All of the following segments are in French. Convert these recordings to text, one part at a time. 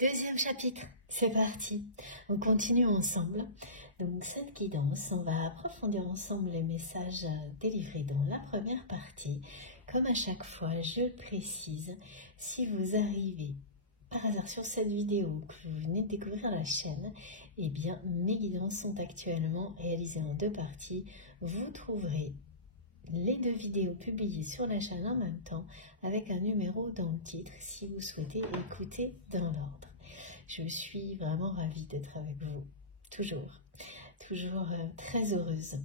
Deuxième chapitre, c'est parti. On continue ensemble. Donc cette guidance, on va approfondir ensemble les messages délivrés dans la première partie. Comme à chaque fois, je précise, si vous arrivez par hasard sur cette vidéo, que vous venez de découvrir la chaîne, eh bien mes guidances sont actuellement réalisées en deux parties. Vous trouverez les deux vidéos publiées sur la chaîne en même temps avec un numéro dans le titre si vous souhaitez écouter dans l'ordre. Je suis vraiment ravie d'être avec vous, toujours très heureuse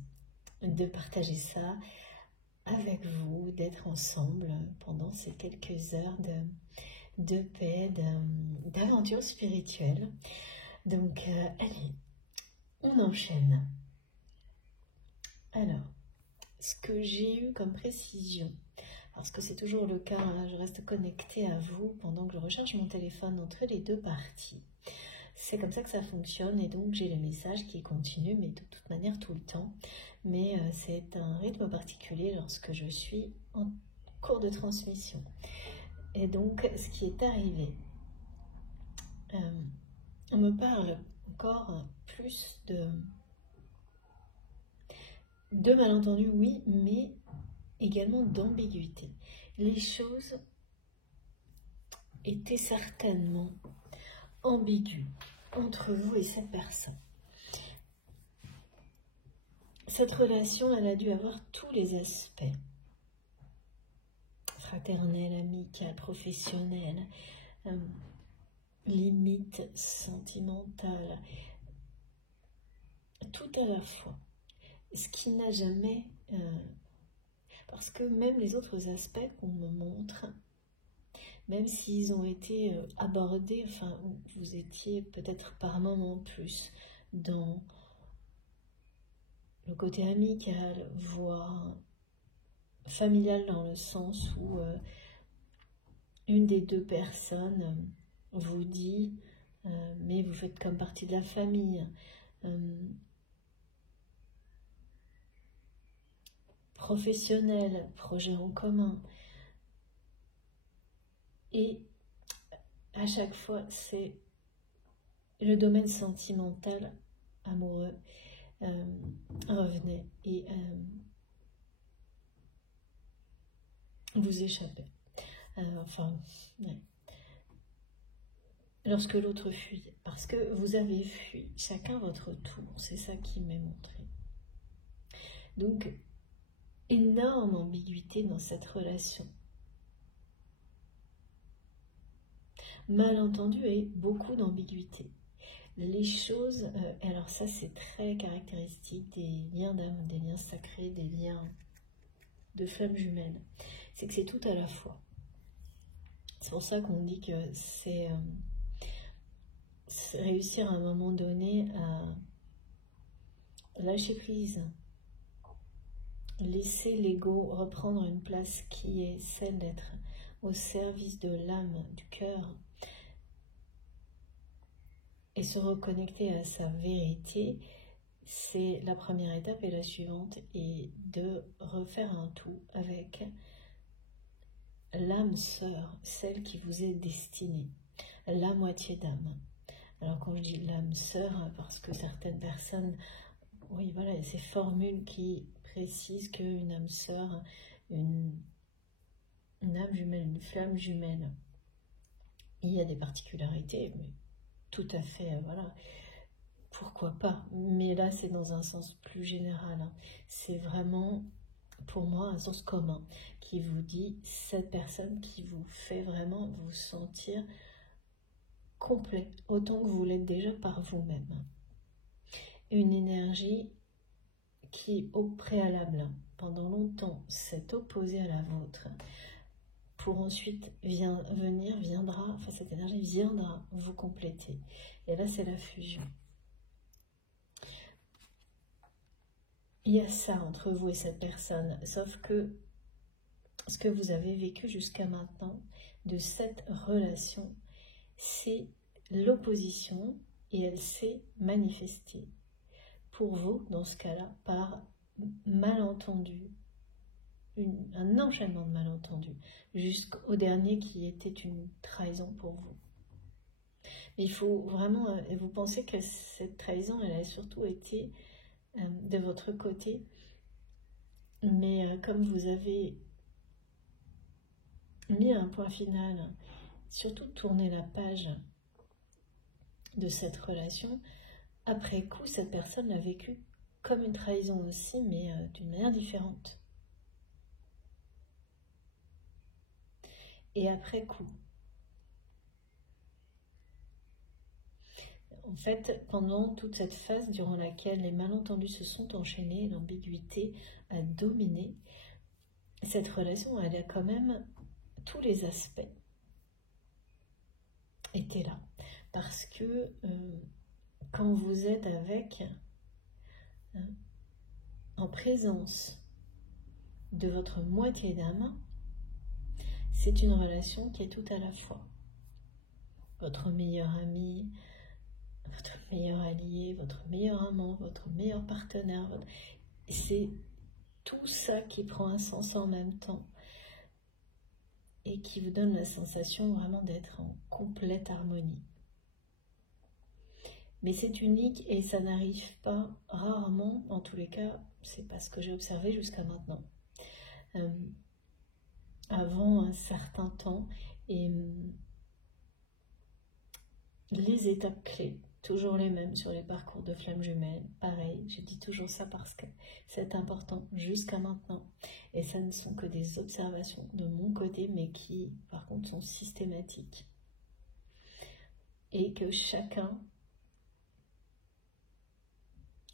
de partager ça avec vous, d'être ensemble pendant ces quelques heures de paix, d'aventure spirituelle. Donc allez, on enchaîne. Alors, ce que j'ai eu comme précision, parce que c'est toujours le cas, hein, je reste connectée à vous pendant que je recharge mon téléphone entre les deux parties. C'est comme ça que ça fonctionne et donc j'ai les messages qui continuent, mais de toute manière tout le temps. Mais c'est un rythme particulier lorsque je suis en cours de transmission. Et donc ce qui est arrivé, on me parle encore plus de malentendus, oui, mais également d'ambiguïté. Les choses étaient certainement ambiguës entre vous et cette personne. Cette relation, elle a dû avoir tous les aspects. Fraternel, amical, professionnel, limite sentimentale, tout à la fois. Ce qui n'a jamais... parce que même les autres aspects qu'on me montre, même s'ils ont été abordés, enfin, vous étiez peut-être par moments plus dans le côté amical, voire familial, dans le sens où une des deux personnes vous dit mais vous faites comme partie de la famille, professionnel, projet en commun. Et à chaque fois, c'est le domaine sentimental, amoureux, revenait et vous échappait. Enfin, ouais. Lorsque l'autre fuyait, parce que vous avez fui chacun votre tour, c'est ça qui m'est montré. Donc, énorme ambiguïté dans cette relation. Malentendu et beaucoup d'ambiguïté. Les choses, alors ça c'est très caractéristique des liens d'âme, des liens sacrés, des liens de flammes jumelles. C'est que c'est tout à la fois. C'est pour ça qu'on dit que c'est réussir à un moment donné à lâcher prise, laisser l'ego reprendre une place qui est celle d'être au service de l'âme, du cœur, et se reconnecter à sa vérité, c'est la première étape. Et la suivante est de refaire un tout avec l'âme sœur, celle qui vous est destinée, la moitié d'âme. Alors quand je dis l'âme sœur, parce que certaines personnes, oui voilà, il y a ces formules qui précisent qu'une âme sœur, une âme jumelle, une flamme jumelle, il y a des particularités, mais tout à fait, voilà, pourquoi pas. Mais là, c'est dans un sens plus général. Hein. C'est vraiment, pour moi, un sens commun qui vous dit cette personne qui vous fait vraiment vous sentir complet, autant que vous l'êtes déjà par vous-même. Une énergie qui, au préalable, pendant longtemps, s'est opposée à la vôtre, pour ensuite cette énergie viendra vous compléter. Et là, c'est la fusion. Il y a ça entre vous et cette personne, sauf que ce que vous avez vécu jusqu'à maintenant de cette relation, c'est l'opposition et elle s'est manifestée pour vous, dans ce cas-là, par malentendu, un enchaînement de malentendus, jusqu'au dernier qui était une trahison pour vous. Il faut vraiment, et vous pensez que cette trahison, elle a surtout été de votre côté, mais comme vous avez mis un point final, surtout tourner la page de cette relation, après coup, cette personne l'a vécu comme une trahison aussi, mais d'une manière différente. Et après coup, en fait, pendant toute cette phase durant laquelle les malentendus se sont enchaînés, l'ambiguïté a dominé, cette relation, elle a quand même tous les aspects étaient là. Parce que quand vous êtes avec, en présence de votre moitié d'âme, c'est une relation qui est tout à la fois votre meilleur ami, votre meilleur allié, votre meilleur amant, votre meilleur partenaire. C'est tout ça qui prend un sens en même temps et qui vous donne la sensation vraiment d'être en complète harmonie. Mais c'est unique et ça n'arrive pas rarement, en tous les cas, c'est pas ce que j'ai observé jusqu'à maintenant. Avant un certain temps, et les étapes clés, toujours les mêmes sur les parcours de flammes jumelles, pareil, je dis toujours ça parce que c'est important jusqu'à maintenant. Et ça ne sont que des observations de mon côté, mais qui, par contre, sont systématiques. Et que chacun,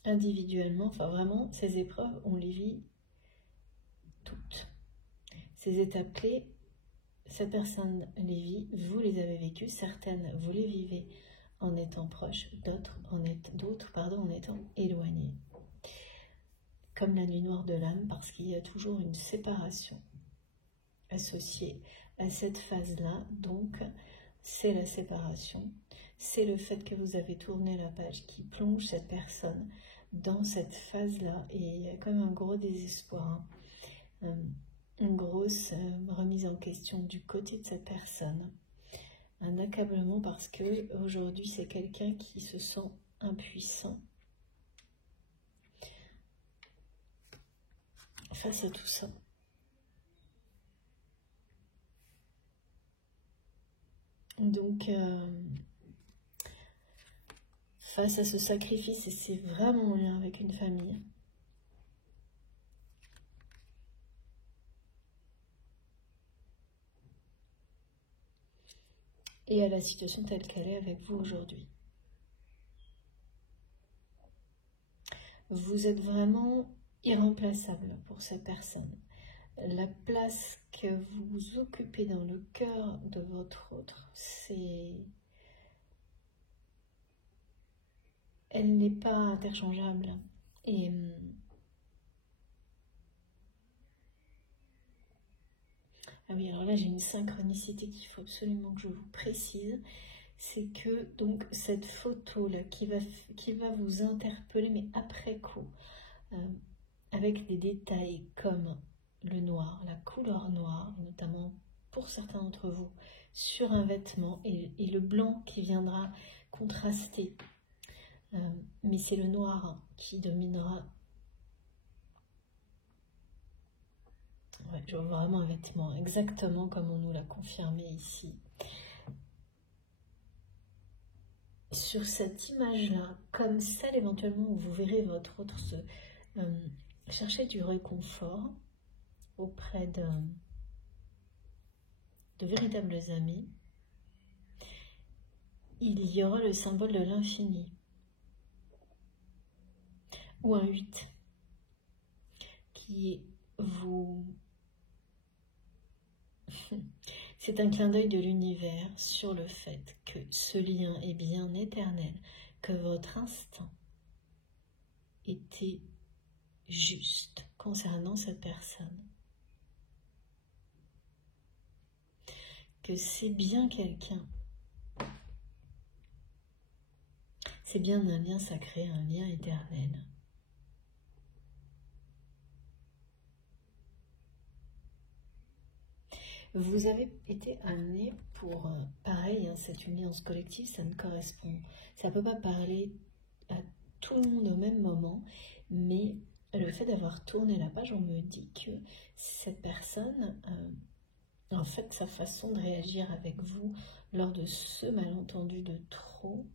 individuellement, enfin vraiment, ces épreuves, on les vit toutes. Ces étapes clés, cette personne les vit, vous les avez vécues, certaines vous les vivez en étant proches, d'autres en étant éloignés. Comme la nuit noire de l'âme, parce qu'il y a toujours une séparation associée à cette phase-là, donc c'est la séparation, c'est le fait que vous avez tourné la page qui plonge cette personne dans cette phase-là, et il y a comme un gros désespoir, une grosse remise en question du côté de cette personne, un accablement parce que aujourd'hui c'est quelqu'un qui se sent impuissant face à tout ça. Donc face à ce sacrifice, et c'est vraiment en lien avec une famille, et à la situation telle qu'elle est avec vous aujourd'hui. Vous êtes vraiment irremplaçable pour cette personne. La place que vous occupez dans le cœur de votre autre, elle n'est pas interchangeable. Et ah oui, alors là j'ai une synchronicité qu'il faut absolument que je vous précise. C'est que donc cette photo là qui va vous interpeller, mais après coup, avec des détails comme le noir, la couleur noire, notamment pour certains d'entre vous, sur un vêtement, et le blanc qui viendra contraster. Mais c'est le noir qui dominera. Ouais, je vois vraiment un vêtement, exactement comme on nous l'a confirmé ici. Sur cette image-là, comme celle éventuellement où vous verrez votre autre chercher du réconfort auprès de véritables amis, il y aura le symbole de l'infini, ou un 8, qui vous... C'est un clin d'œil de l'univers sur le fait que ce lien est bien éternel, que votre instinct était juste concernant cette personne, que c'est bien quelqu'un, c'est bien un lien sacré, un lien éternel. Vous avez été amené pour, pareil, hein, c'est une alliance collective, ça ne correspond, ça ne peut pas parler à tout le monde au même moment, mais le fait d'avoir tourné la page, on me dit que cette personne, en fait, sa façon de réagir avec vous lors de ce malentendu de trop,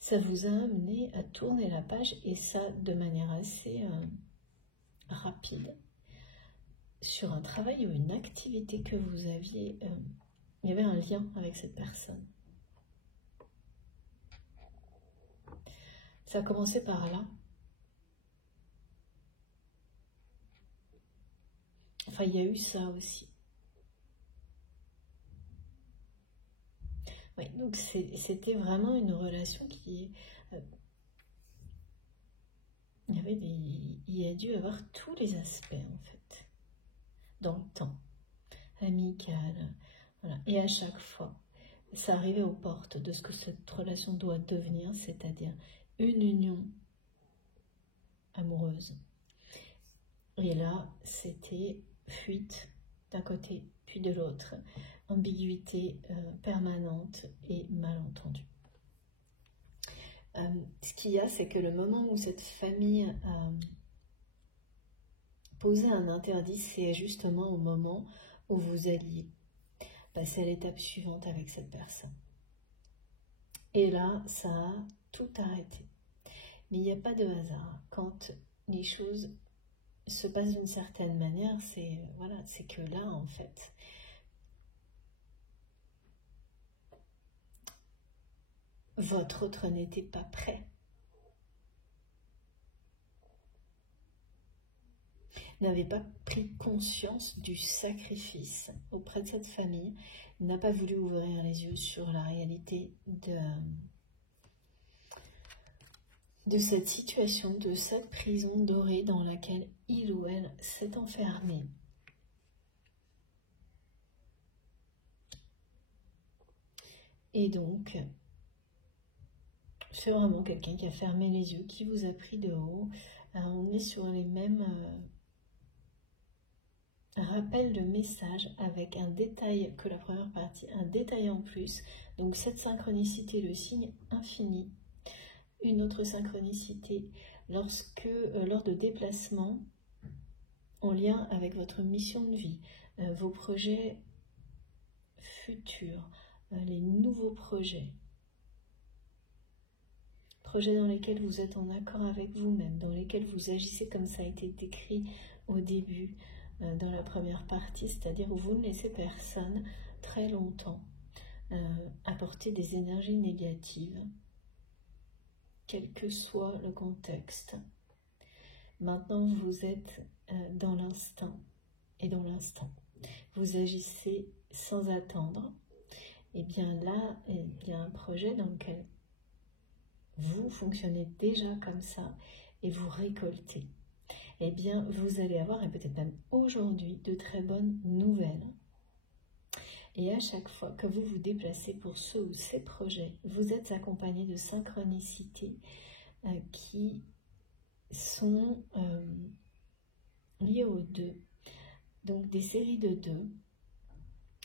ça vous a amené à tourner la page, et ça de manière assez rapide, sur un travail ou une activité que vous aviez, il y avait un lien avec cette personne. Ça a commencé par là. Enfin, il y a eu ça aussi. Oui, donc c'était vraiment une relation qui... il y a dû avoir tous les aspects, en fait, dans le temps, amical, voilà. Et à chaque fois, ça arrivait aux portes de ce que cette relation doit devenir, c'est-à-dire une union amoureuse. Et là, c'était fuite d'un côté puis de l'autre, ambiguïté permanente et malentendu. Ce qu'il y a, c'est que le moment où cette famille a posé un interdit, c'est justement au moment où vous alliez passer à l'étape suivante avec cette personne. Et là, ça a tout arrêté. Mais il n'y a pas de hasard. Quand les choses se passe d'une certaine manière, c'est voilà, c'est que là, en fait, votre autre n'était pas prêt. N'avait pas pris conscience du sacrifice auprès de cette famille, n'a pas voulu ouvrir les yeux sur la réalité de cette situation, de cette prison dorée dans laquelle il ou elle s'est enfermé. Et donc, c'est vraiment quelqu'un qui a fermé les yeux, qui vous a pris de haut. On est sur les mêmes rappels de messages avec un détail que la première partie, un détail en plus. Donc cette synchronicité, le signe infini. Une autre synchronicité, lorsque, lors de déplacements en lien avec votre mission de vie, vos projets futurs, les nouveaux projets dans lesquels vous êtes en accord avec vous-même, dans lesquels vous agissez comme ça a été décrit au début, dans la première partie, c'est-à-dire où vous ne laissez personne très longtemps apporter des énergies négatives, quel que soit le contexte. Maintenant, vous êtes dans l'instant et dans l'instant. Vous agissez sans attendre. Et bien là, il y a un projet dans lequel vous fonctionnez déjà comme ça et vous récoltez. Eh bien, vous allez avoir, et peut-être même aujourd'hui, de très bonnes nouvelles. Et à chaque fois que vous vous déplacez pour ce ou ces projets, vous êtes accompagné de synchronicités qui sont liées aux deux. Donc des séries de 2.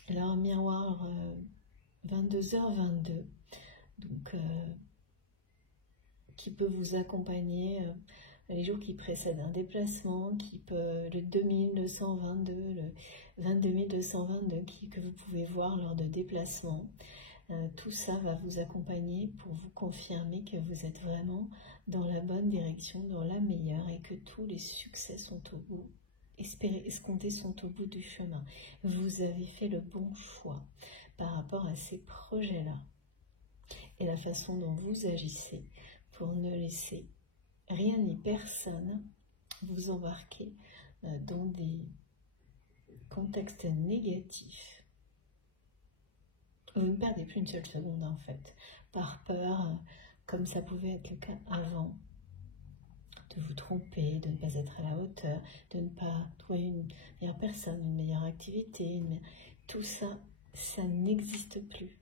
Là, un miroir 22h22. Donc, qui peut vous accompagner les jours qui précèdent un déplacement, qui peut le 2222, le 22222 que vous pouvez voir lors de déplacements. Tout ça va vous accompagner pour vous confirmer que vous êtes vraiment dans la bonne direction, dans la meilleure, et que tous les succès sont au bout. Escomptés sont au bout du chemin. Vous avez fait le bon choix par rapport à ces projets-là et la façon dont vous agissez pour ne laisser rien ni personne vous embarquer dans des contextes négatifs. Vous ne perdez plus une seule seconde en fait, par peur, comme ça pouvait être le cas avant, de vous tromper, de ne pas être à la hauteur, de ne pas trouver une meilleure personne, une meilleure activité. Tout ça, ça n'existe plus.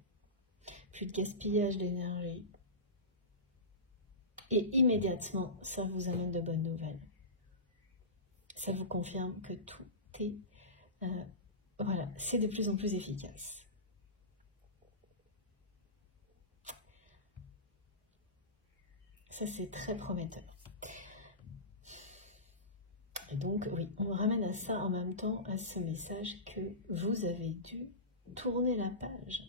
Plus de gaspillage d'énergie. Et immédiatement, ça vous amène de bonnes nouvelles. Ça vous confirme que tout est voilà, c'est de plus en plus efficace. Ça, c'est très prometteur. Et donc, oui, on ramène à ça en même temps, à ce message que vous avez dû tourner la page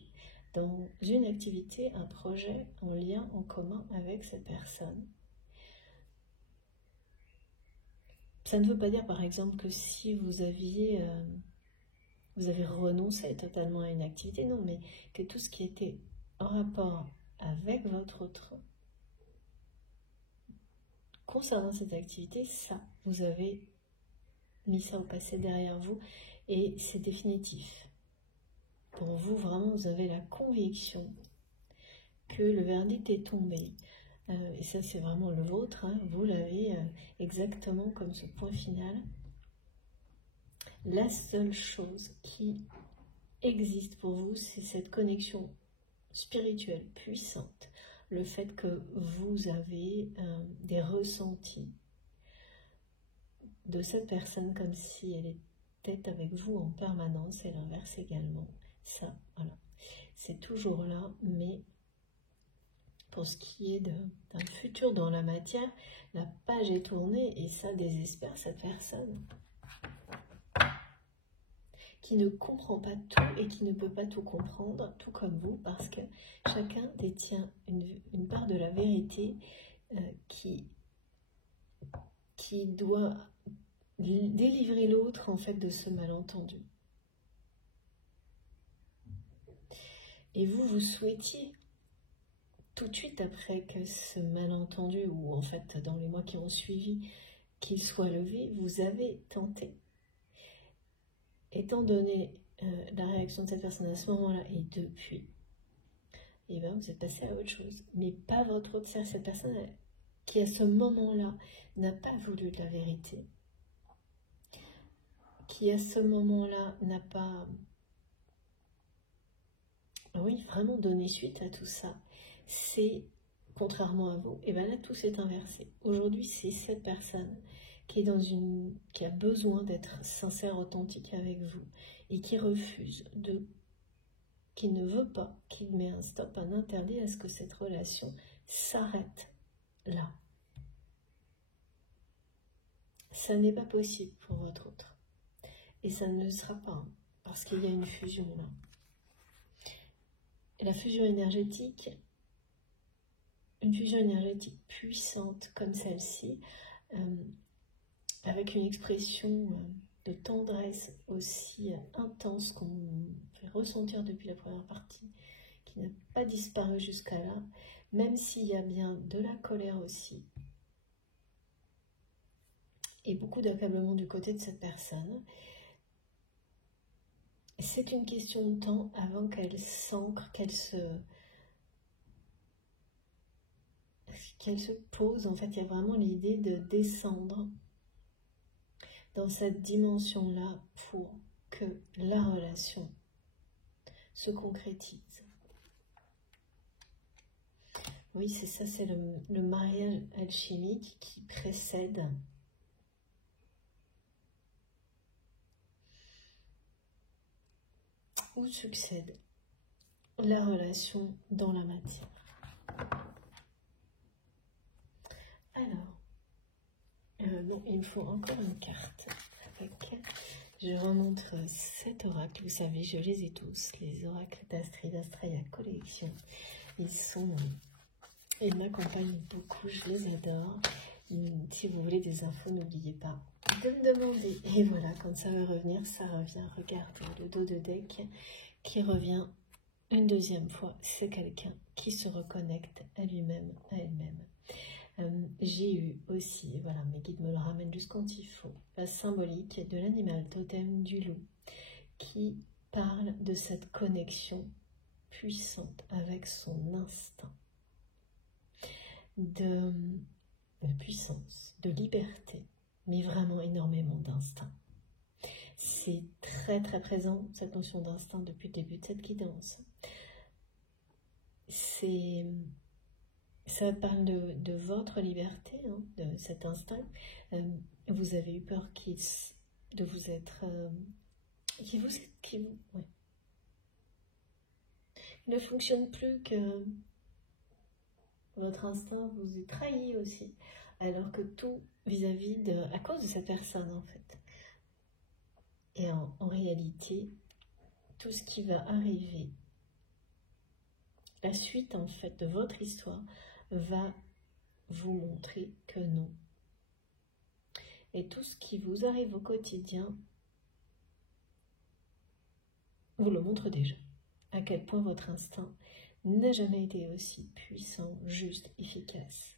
dans une activité, un projet en lien, en commun avec cette personne. Ça ne veut pas dire, par exemple, que si vous avez renoncé totalement à une activité, non, mais que tout ce qui était en rapport avec votre autre, concernant cette activité, ça, vous avez mis ça au passé derrière vous et c'est définitif. Pour vous, vraiment, vous avez la conviction que le verdict est tombé. Et ça, c'est vraiment le vôtre. Hein. Vous l'avez exactement comme ce point final. La seule chose qui existe pour vous, c'est cette connexion spirituelle puissante. Le fait que vous avez des ressentis de cette personne comme si elle était avec vous en permanence et l'inverse également. Ça, voilà. C'est toujours là, mais pour ce qui est d'un futur dans la matière, la page est tournée et ça désespère cette personne qui ne comprend pas tout et qui ne peut pas tout comprendre, tout comme vous, parce que chacun détient une part de la vérité qui doit délivrer l'autre en fait de ce malentendu. Et vous souhaitiez tout de suite après que ce malentendu, ou en fait dans les mois qui ont suivi, qu'il soit levé, vous avez tenté. Étant donné la réaction de cette personne à ce moment-là et depuis, et bien vous êtes passé à autre chose. Mais pas votre autre, c'est cette personne qui à ce moment-là n'a pas voulu de la vérité, qui à ce moment-là n'a pas, oui, vraiment donné suite à tout ça. C'est, contrairement à vous, et bien là tout s'est inversé. Aujourd'hui, c'est cette personne qui est qui a besoin d'être sincère, authentique avec vous et qui refuse qui ne veut pas, qui met un stop, un interdit à ce que cette relation s'arrête là. Ça n'est pas possible pour votre autre. Et ça ne le sera pas, parce qu'il y a une fusion là. Et la fusion énergétique, une fusion énergétique puissante comme celle-ci, avec une expression de tendresse aussi intense qu'on fait ressentir depuis la première partie, qui n'a pas disparu jusqu'à là, même s'il y a bien de la colère aussi, et beaucoup d'accablement du côté de cette personne. C'est une question de temps avant qu'elle s'ancre, qu'elle se pose. En fait, il y a vraiment l'idée de descendre dans cette dimension-là pour que la relation se concrétise. Oui, c'est ça, c'est le mariage alchimique qui précède ou succède la relation dans la matière. Alors, non, il me faut encore une carte. Je remontre cet oracle. Vous savez, je les ai tous, les oracles d'Astrid, d'Astraya Collection. Ils m'accompagnent beaucoup, je les adore. Si vous voulez des infos, n'oubliez pas de me demander. Et voilà, quand ça va revenir, ça revient. Regardez le dos de deck qui revient une deuxième fois. C'est quelqu'un qui se reconnecte à lui-même, à elle-même. J'ai eu aussi, voilà, mes guides me le ramènent juste quand il faut, la symbolique de l'animal totem du loup qui parle de cette connexion puissante avec son instinct, de puissance, de liberté, mais vraiment énormément d'instinct. C'est très très présent, cette notion d'instinct, depuis le début de cette guidance. Ça parle de votre liberté, hein, de cet instinct. Vous avez eu peur de vous être ouais. Il ne fonctionne plus, que votre instinct vous est trahi aussi, alors que tout vis-à-vis à cause de cette personne en fait. Et en réalité, tout ce qui va arriver, la suite en fait de votre histoire va vous montrer que non. Et tout ce qui vous arrive au quotidien vous le montre déjà. À quel point votre instinct n'a jamais été aussi puissant, juste, efficace.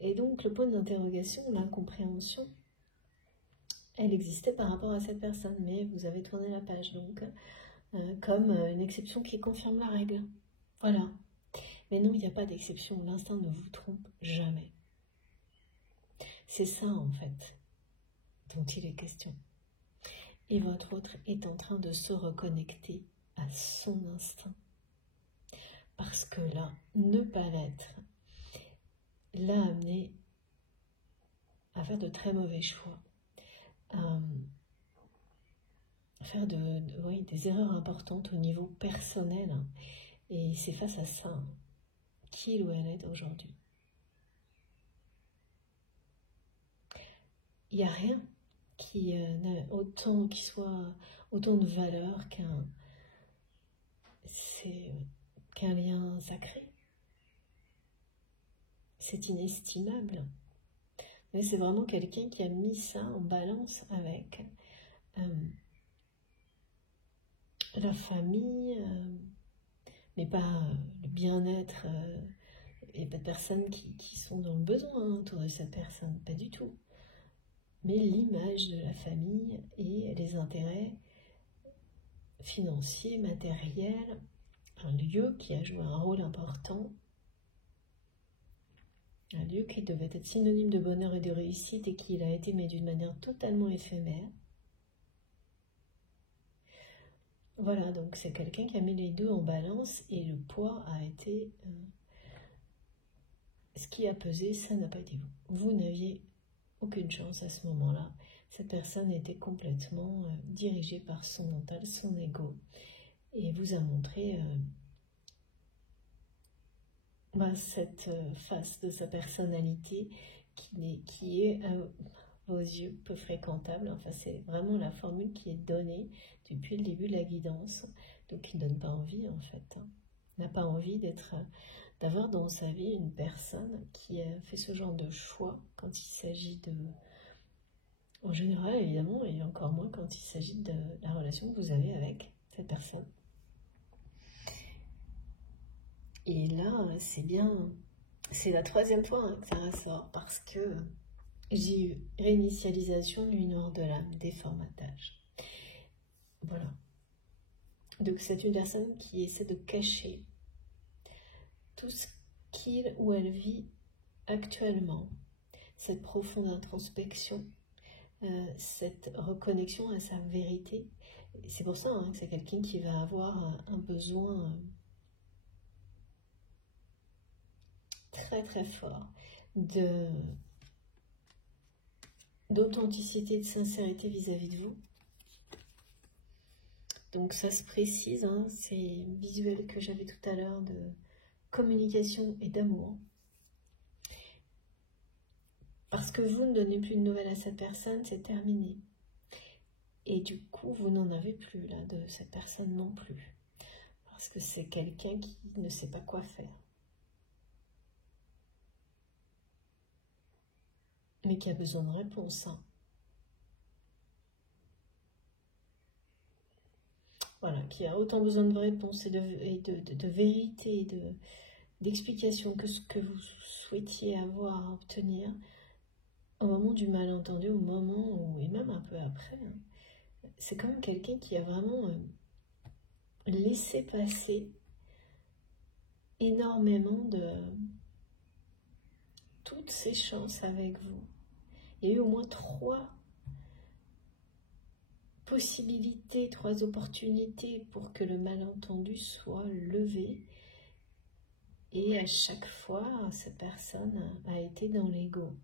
Et donc le point d'interrogation, l'incompréhension, elle existait par rapport à cette personne, mais vous avez tourné la page, donc comme une exception qui confirme la règle. Voilà. Mais non, il n'y a pas d'exception, l'instinct ne vous trompe jamais. C'est ça en fait dont il est question. Et votre autre est en train de se reconnecter à son instinct. Parce que là, ne pas l'être l'a amené à faire de très mauvais choix, à faire des erreurs importantes au niveau personnel. Et c'est face à ça qu'il ou elle est aujourd'hui. Il n'y a rien qui soit autant de valeur qu'un lien sacré. C'est inestimable. Mais c'est vraiment quelqu'un qui a mis ça en balance avec la famille, mais pas le bien-être. Il n'y a pas de personnes qui sont dans le besoin autour de cette personne, pas du tout. Mais l'image de la famille et les intérêts financiers, matériels, un lieu qui a joué un rôle important, un lieu qui devait être synonyme de bonheur et de réussite et qui a été mais d'une manière totalement éphémère. Voilà, donc c'est quelqu'un qui a mis les deux en balance et le poids a été... ce qui a pesé, ça n'a pas été vous. Vous n'aviez aucune chance à ce moment-là. Cette personne était complètement dirigée par son mental, son ego, et vous a montré cette face de sa personnalité qui est à vos yeux peu fréquentable. Enfin, c'est vraiment la formule qui est donnée depuis le début de la guidance, donc qui ne donne pas envie en fait. N'a pas envie d'avoir dans sa vie une personne qui a fait ce genre de choix quand il s'agit de... En général, évidemment, et encore moins quand il s'agit de la relation que vous avez avec cette personne. Et là, c'est la troisième fois que ça ressort, parce que j'ai eu réinitialisation, nuit noire de l'âme, déformatage. Voilà. Donc c'est une personne qui essaie de cacher tout ce qu'il ou elle vit actuellement, cette profonde introspection, cette reconnexion à sa vérité. C'est pour ça que c'est quelqu'un qui va avoir un besoin très très fort d'authenticité, de sincérité vis-à-vis de vous. Donc ça se précise, c'est visuel que j'avais tout à l'heure de communication et d'amour. Parce que vous ne donnez plus de nouvelles à cette personne, c'est terminé. Et du coup, vous n'en avez plus là de cette personne non plus. Parce que c'est quelqu'un qui ne sait pas quoi faire. Mais qui a besoin de réponses. Voilà, qui a autant besoin de réponses et de vérité, d'explications que ce que vous souhaitiez avoir à obtenir au moment du malentendu, au moment où, et même un peu après. C'est comme quelqu'un qui a vraiment laissé passer énormément de toutes ses chances avec vous. Il y a eu au moins 3 possibilités, 3 opportunités pour que le malentendu soit levé. Et à chaque fois, cette personne a été dans l'ego.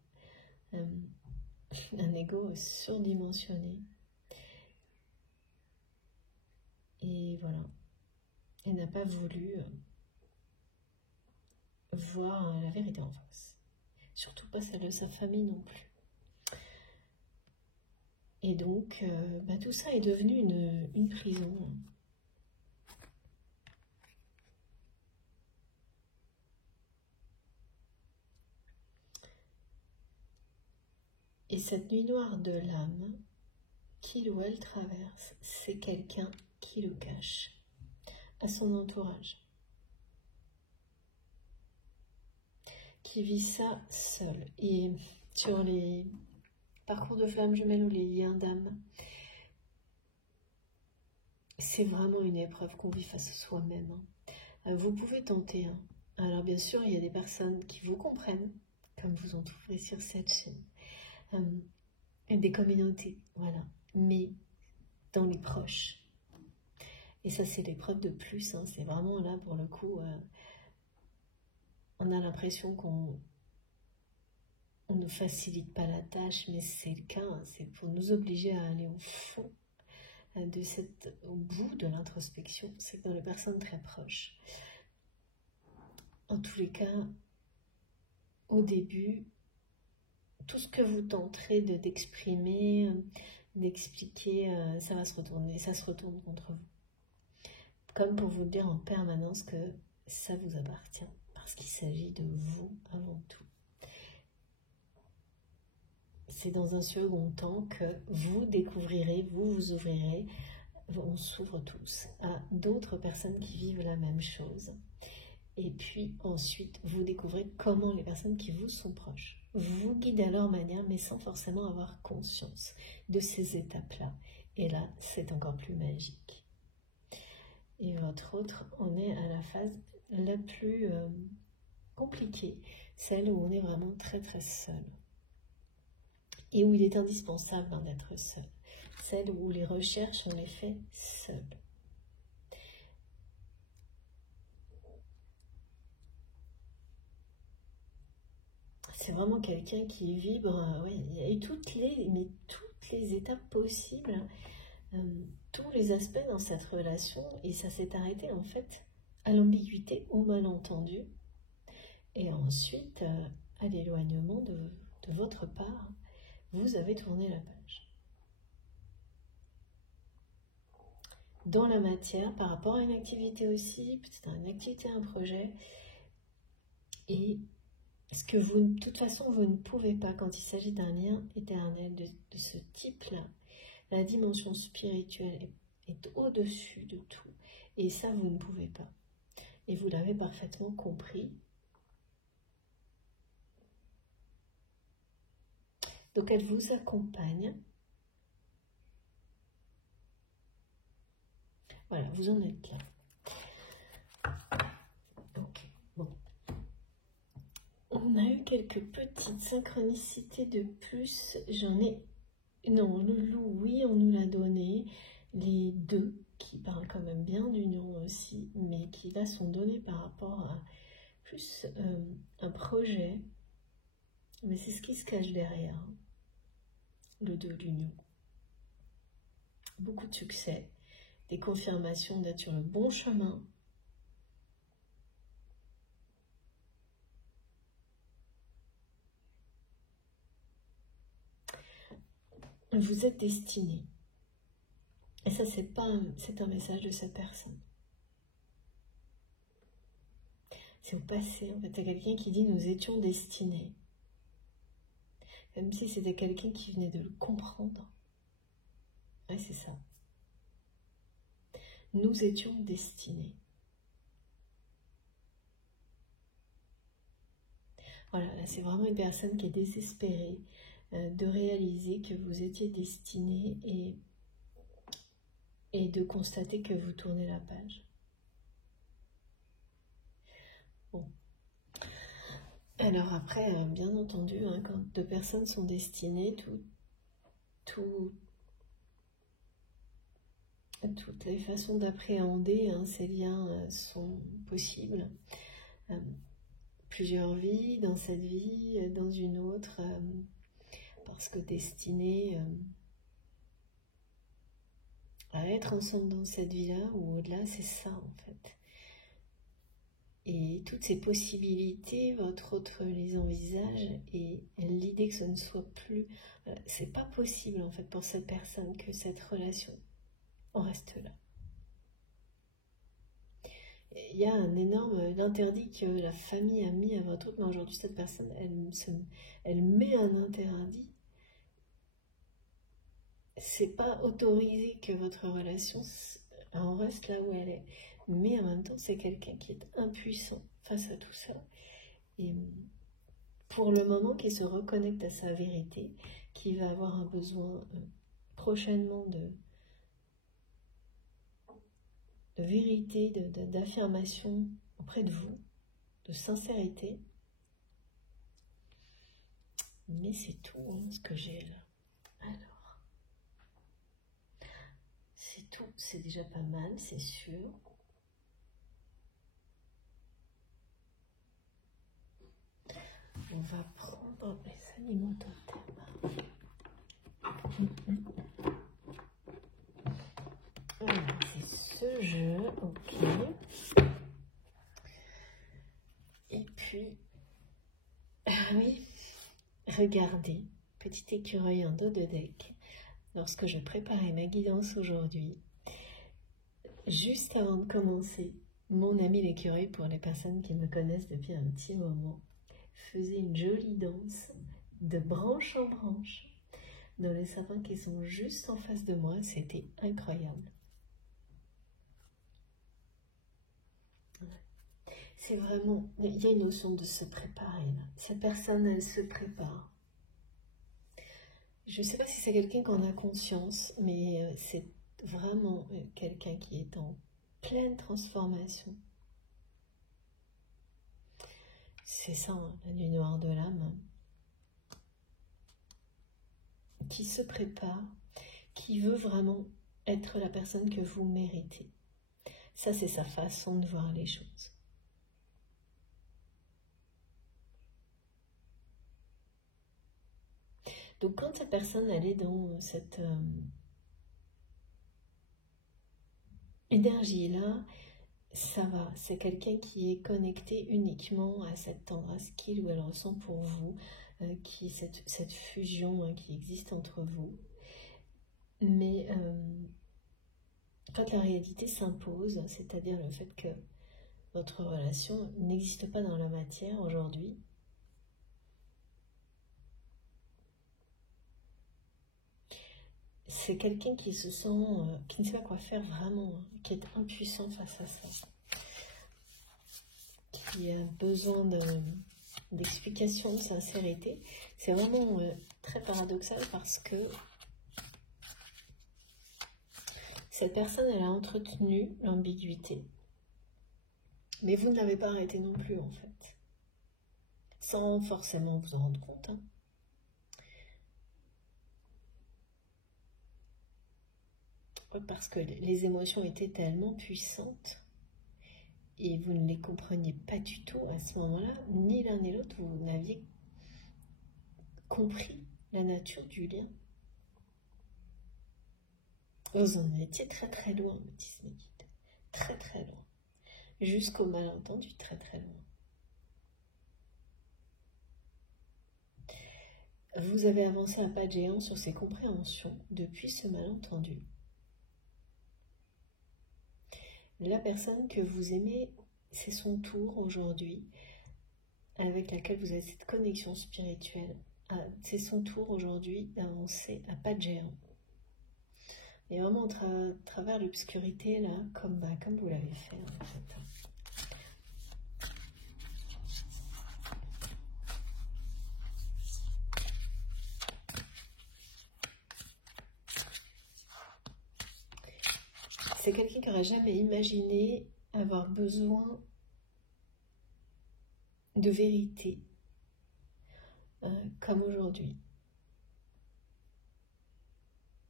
Un ego surdimensionné. Et voilà. Elle n'a pas voulu voir la vérité en face. Surtout pas celle de sa famille non plus. Et donc, tout ça est devenu une prison. Et cette nuit noire de l'âme, qu'il ou elle traverse, c'est quelqu'un qui le cache à son entourage, qui vit ça seul. Et sur les parcours de flammes jumelles ou les liens d'âme, c'est vraiment une épreuve qu'on vit face à soi-même. Vous pouvez tenter. Alors bien sûr, il y a des personnes qui vous comprennent, comme vous en trouverez sur cette chaîne. Des communautés, voilà. Mais dans les proches. Et ça, c'est l'épreuve de plus. C'est vraiment là, pour le coup, on a l'impression qu'on ne facilite pas la tâche, mais c'est le cas. C'est pour nous obliger à aller au fond au bout de l'introspection. C'est dans les personnes très proches. En tous les cas, au début, tout ce que vous tenterez d'exprimer, d'expliquer, ça va se retourner, ça se retourne contre vous. Comme pour vous dire en permanence que ça vous appartient, parce qu'il s'agit de vous avant tout. C'est dans un second temps que vous découvrirez, vous ouvrirez, on s'ouvre tous à d'autres personnes qui vivent la même chose. Et puis ensuite, vous découvrez comment les personnes qui vous sont proches vous guident à leur manière, mais sans forcément avoir conscience de ces étapes-là. Et là, c'est encore plus magique. Et votre autre, on est à la phase la plus compliquée, celle où on est vraiment très très seul. Et où il est indispensable d'être seul. Celle où les recherches, on les fait seules. C'est vraiment quelqu'un qui vibre, il y a eu toutes les étapes possibles, tous les aspects dans cette relation, et ça s'est arrêté en fait à l'ambiguïté, au malentendu, et ensuite à l'éloignement de votre part. Vous avez tourné la page. Dans la matière, par rapport à une activité aussi, peut-être à une activité, un projet, et ce que vous, de toute façon, vous ne pouvez pas, quand il s'agit d'un lien éternel de ce type-là, la dimension spirituelle est au-dessus de tout. Et ça, vous ne pouvez pas. Et vous l'avez parfaitement compris. Donc, elle vous accompagne. Voilà, vous en êtes là. Ok, bon. On a eu quelques petites synchronicités de plus. J'en ai... Non, le loup, oui, on nous l'a donné. Les deux, qui parlent quand même bien d'union aussi, mais qui là sont donnés par rapport à plus un projet. Mais c'est ce qui se cache derrière. Le 2, l'union. Beaucoup de succès, des confirmations d'être sur le bon chemin. Vous êtes destiné. Et ça, c'est un message de cette personne. C'est au passé, en fait. C'est quelqu'un qui dit « nous étions destinés ». Même si c'était quelqu'un qui venait de le comprendre. Ouais, c'est ça. Nous étions destinés. Voilà, là, c'est vraiment une personne qui est désespérée de réaliser que vous étiez destiné et de constater que vous tournez la page. Bon. Alors après, bien entendu, quand deux personnes sont destinées, toutes les façons d'appréhender ces liens sont possibles. Plusieurs vies, dans cette vie, dans une autre, parce que destinée, à être ensemble dans cette vie-là ou au-delà, c'est ça en fait. Et toutes ces possibilités, votre autre les envisage et l'idée que ce ne soit plus, c'est pas possible en fait pour cette personne que cette relation en reste là. Il y a un énorme interdit que la famille a mis à votre autre, mais aujourd'hui cette personne, elle met un interdit. C'est pas autorisé que votre relation en reste là où elle est. Mais en même temps, c'est quelqu'un qui est impuissant face à tout ça. Et pour le moment, qui se reconnecte à sa vérité, qui va avoir un besoin prochainement de vérité, d'affirmation auprès de vous, de sincérité. Mais c'est tout hein, ce que j'ai là. Alors, c'est tout, c'est déjà pas mal, c'est sûr. On va prendre les animaux totems. Voilà, c'est ce jeu, ok. Et puis, oui, regardez, petit écureuil en dos de deck, lorsque je préparais ma guidance aujourd'hui, juste avant de commencer, mon ami l'écureuil, pour les personnes qui me connaissent depuis un petit moment, faisait une jolie danse de branche en branche dans les sapins qui sont juste en face de moi. C'était incroyable. C'est vraiment, il y a une notion de se préparer là. Cette personne, elle se prépare. Je ne sais pas si c'est quelqu'un qui en a conscience, mais c'est vraiment quelqu'un qui est en pleine transformation. C'est ça, hein, la nuit noire de l'âme. Qui se prépare, qui veut vraiment être la personne que vous méritez. Ça, c'est sa façon de voir les choses. Donc, quand cette personne, elle est dans cette énergie-là, ça va. C'est quelqu'un qui est connecté uniquement à cette tendresse qu'il ou elle ressent pour vous, qui est cette fusion hein, qui existe entre vous. Mais quand la réalité s'impose, c'est-à-dire le fait que votre relation n'existe pas dans la matière aujourd'hui, c'est quelqu'un qui se sent, qui ne sait pas quoi faire vraiment, hein, qui est impuissant face à ça, qui a besoin d'explications, de sincérité. C'est vraiment très paradoxal parce que cette personne, elle a entretenu l'ambiguïté. Mais vous ne l'avez pas arrêté non plus, en fait. Sans forcément vous en rendre compte. Hein. Parce que les émotions étaient tellement puissantes et vous ne les compreniez pas du tout à ce moment-là, ni l'un ni l'autre, vous n'aviez compris la nature du lien. Vous en étiez très très loin, me disent mes guides. Très très loin. Jusqu'au malentendu, très très loin. Vous avez avancé un pas de géant sur ces compréhensions depuis ce malentendu. La personne que vous aimez, c'est son tour aujourd'hui, avec laquelle vous avez cette connexion spirituelle. C'est son tour aujourd'hui d'avancer à pas de géant. Et vraiment à travers l'obscurité, là, comme vous l'avez fait en fait. C'est quelqu'un qui n'aurait jamais imaginé avoir besoin de vérité, comme aujourd'hui.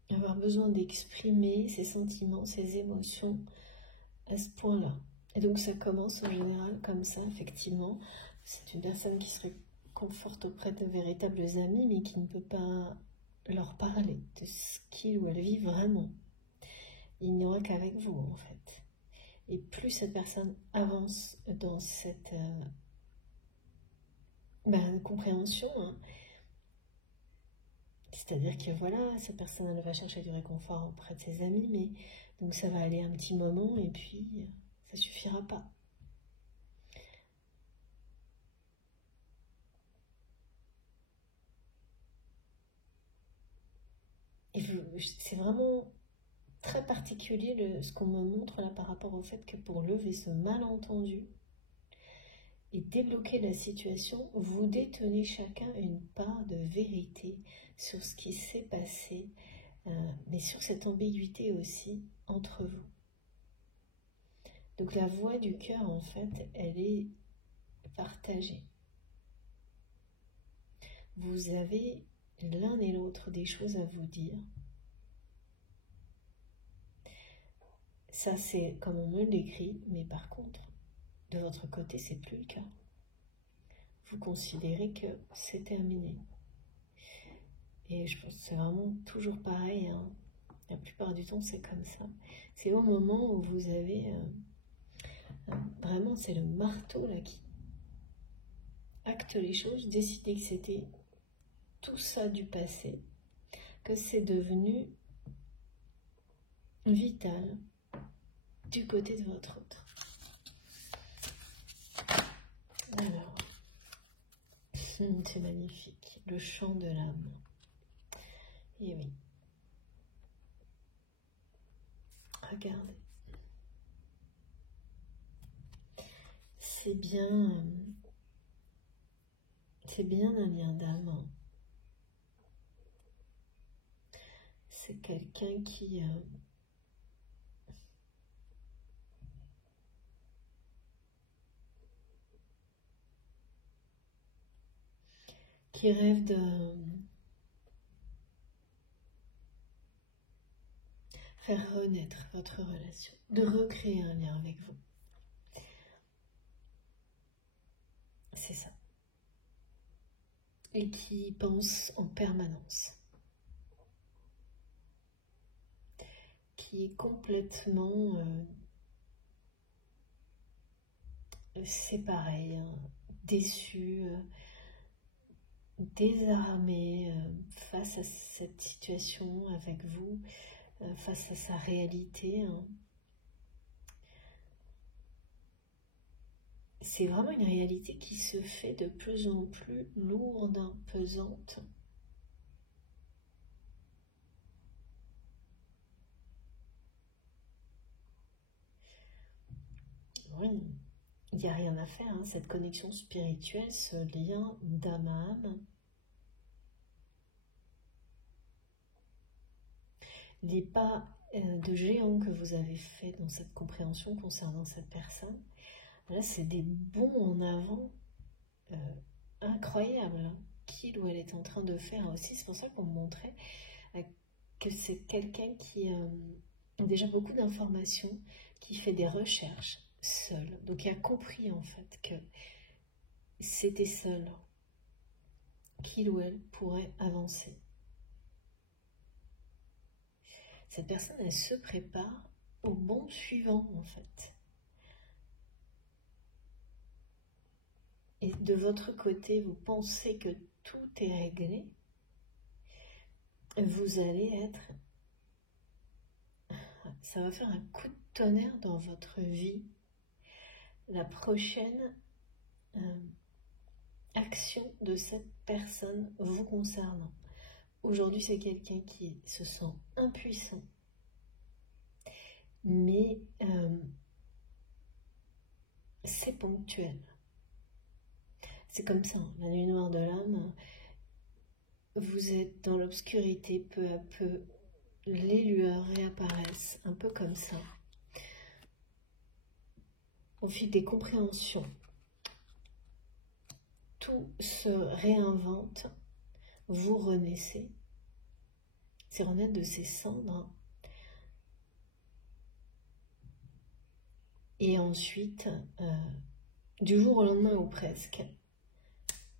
Avoir besoin d'exprimer ses sentiments, ses émotions à ce point-là. Et donc ça commence en général comme ça, effectivement. C'est une personne qui se réconforte auprès de véritables amis, mais qui ne peut pas leur parler de ce qu'il ou elle vit vraiment. il n'y aura qu'avec vous en fait. Et plus cette personne avance dans cette compréhension, hein, c'est-à-dire que voilà, cette personne elle va chercher du réconfort auprès de ses amis, mais donc ça va aller un petit moment et puis ça suffira pas. Et c'est vraiment très particulier ce qu'on me montre là par rapport au fait que pour lever ce malentendu et débloquer la situation, vous détenez chacun une part de vérité sur ce qui s'est passé, mais sur cette ambiguïté aussi entre vous. Donc la voix du cœur, en fait, elle est partagée. Vous avez l'un et l'autre des choses à vous dire. Ça, c'est comme on me l'écrit, mais par contre, de votre côté, c'est plus le cas. Vous considérez que c'est terminé. Et je pense que c'est vraiment toujours pareil, hein. La plupart du temps, c'est comme ça. C'est au moment où vous avez... vraiment, c'est le marteau là qui acte les choses, décider que c'était tout ça du passé, que c'est devenu vital du côté de votre autre. Alors, c'est magnifique, le chant de l'âme. Et oui. Regardez. C'est bien un lien d'âme. C'est quelqu'un qui rêve de faire renaître votre relation, de recréer un lien avec vous. C'est ça. Et qui pense en permanence. Qui est complètement séparé, hein, déçu, désarmé face à cette situation avec vous, face à sa réalité. Hein. C'est vraiment une réalité qui se fait de plus en plus lourde, pesante. Oui, il n'y a rien à faire, hein, cette connexion spirituelle, ce lien d'âme à âme. Les pas de géant que vous avez fait dans cette compréhension concernant cette personne, là c'est des bonds en avant incroyables hein, qu'il ou elle est en train de faire aussi. C'est pour ça qu'on me montrait que c'est quelqu'un qui a déjà beaucoup d'informations, qui fait des recherches seul, donc qui a compris en fait que c'était seul qu'il ou elle pourrait avancer. Cette personne, elle se prépare au bond suivant, en fait. Et de votre côté, vous pensez que tout est réglé, vous allez être... Ça va faire un coup de tonnerre dans votre vie. La prochaine action de cette personne vous concernant. Aujourd'hui, c'est quelqu'un qui se sent impuissant, mais c'est ponctuel. C'est comme ça, la nuit noire de l'âme, vous êtes dans l'obscurité, peu à peu, les lueurs réapparaissent, un peu comme ça. Au fil des compréhensions, tout se réinvente, vous renaissez, c'est renaître de ses cendres. Et ensuite, du jour au lendemain ou presque,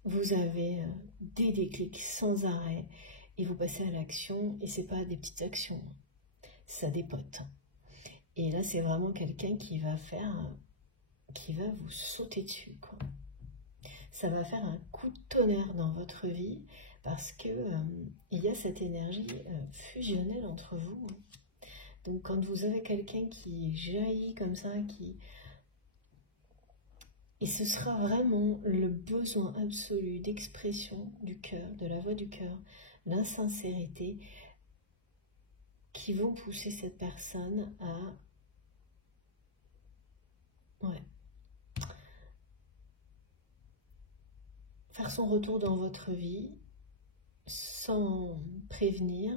vous avez des déclics sans arrêt et vous passez à l'action. Et c'est pas des petites actions, ça dépote. Et là, c'est vraiment quelqu'un qui va vous sauter dessus, quoi. Ça va faire un coup de tonnerre dans votre vie parce que il y a cette énergie fusionnelle entre vous. Donc quand vous avez quelqu'un qui jaillit comme ça, et ce sera vraiment le besoin absolu d'expression du cœur, de la voix du cœur, l'insincérité, qui vont pousser cette personne à faire son retour dans votre vie sans prévenir.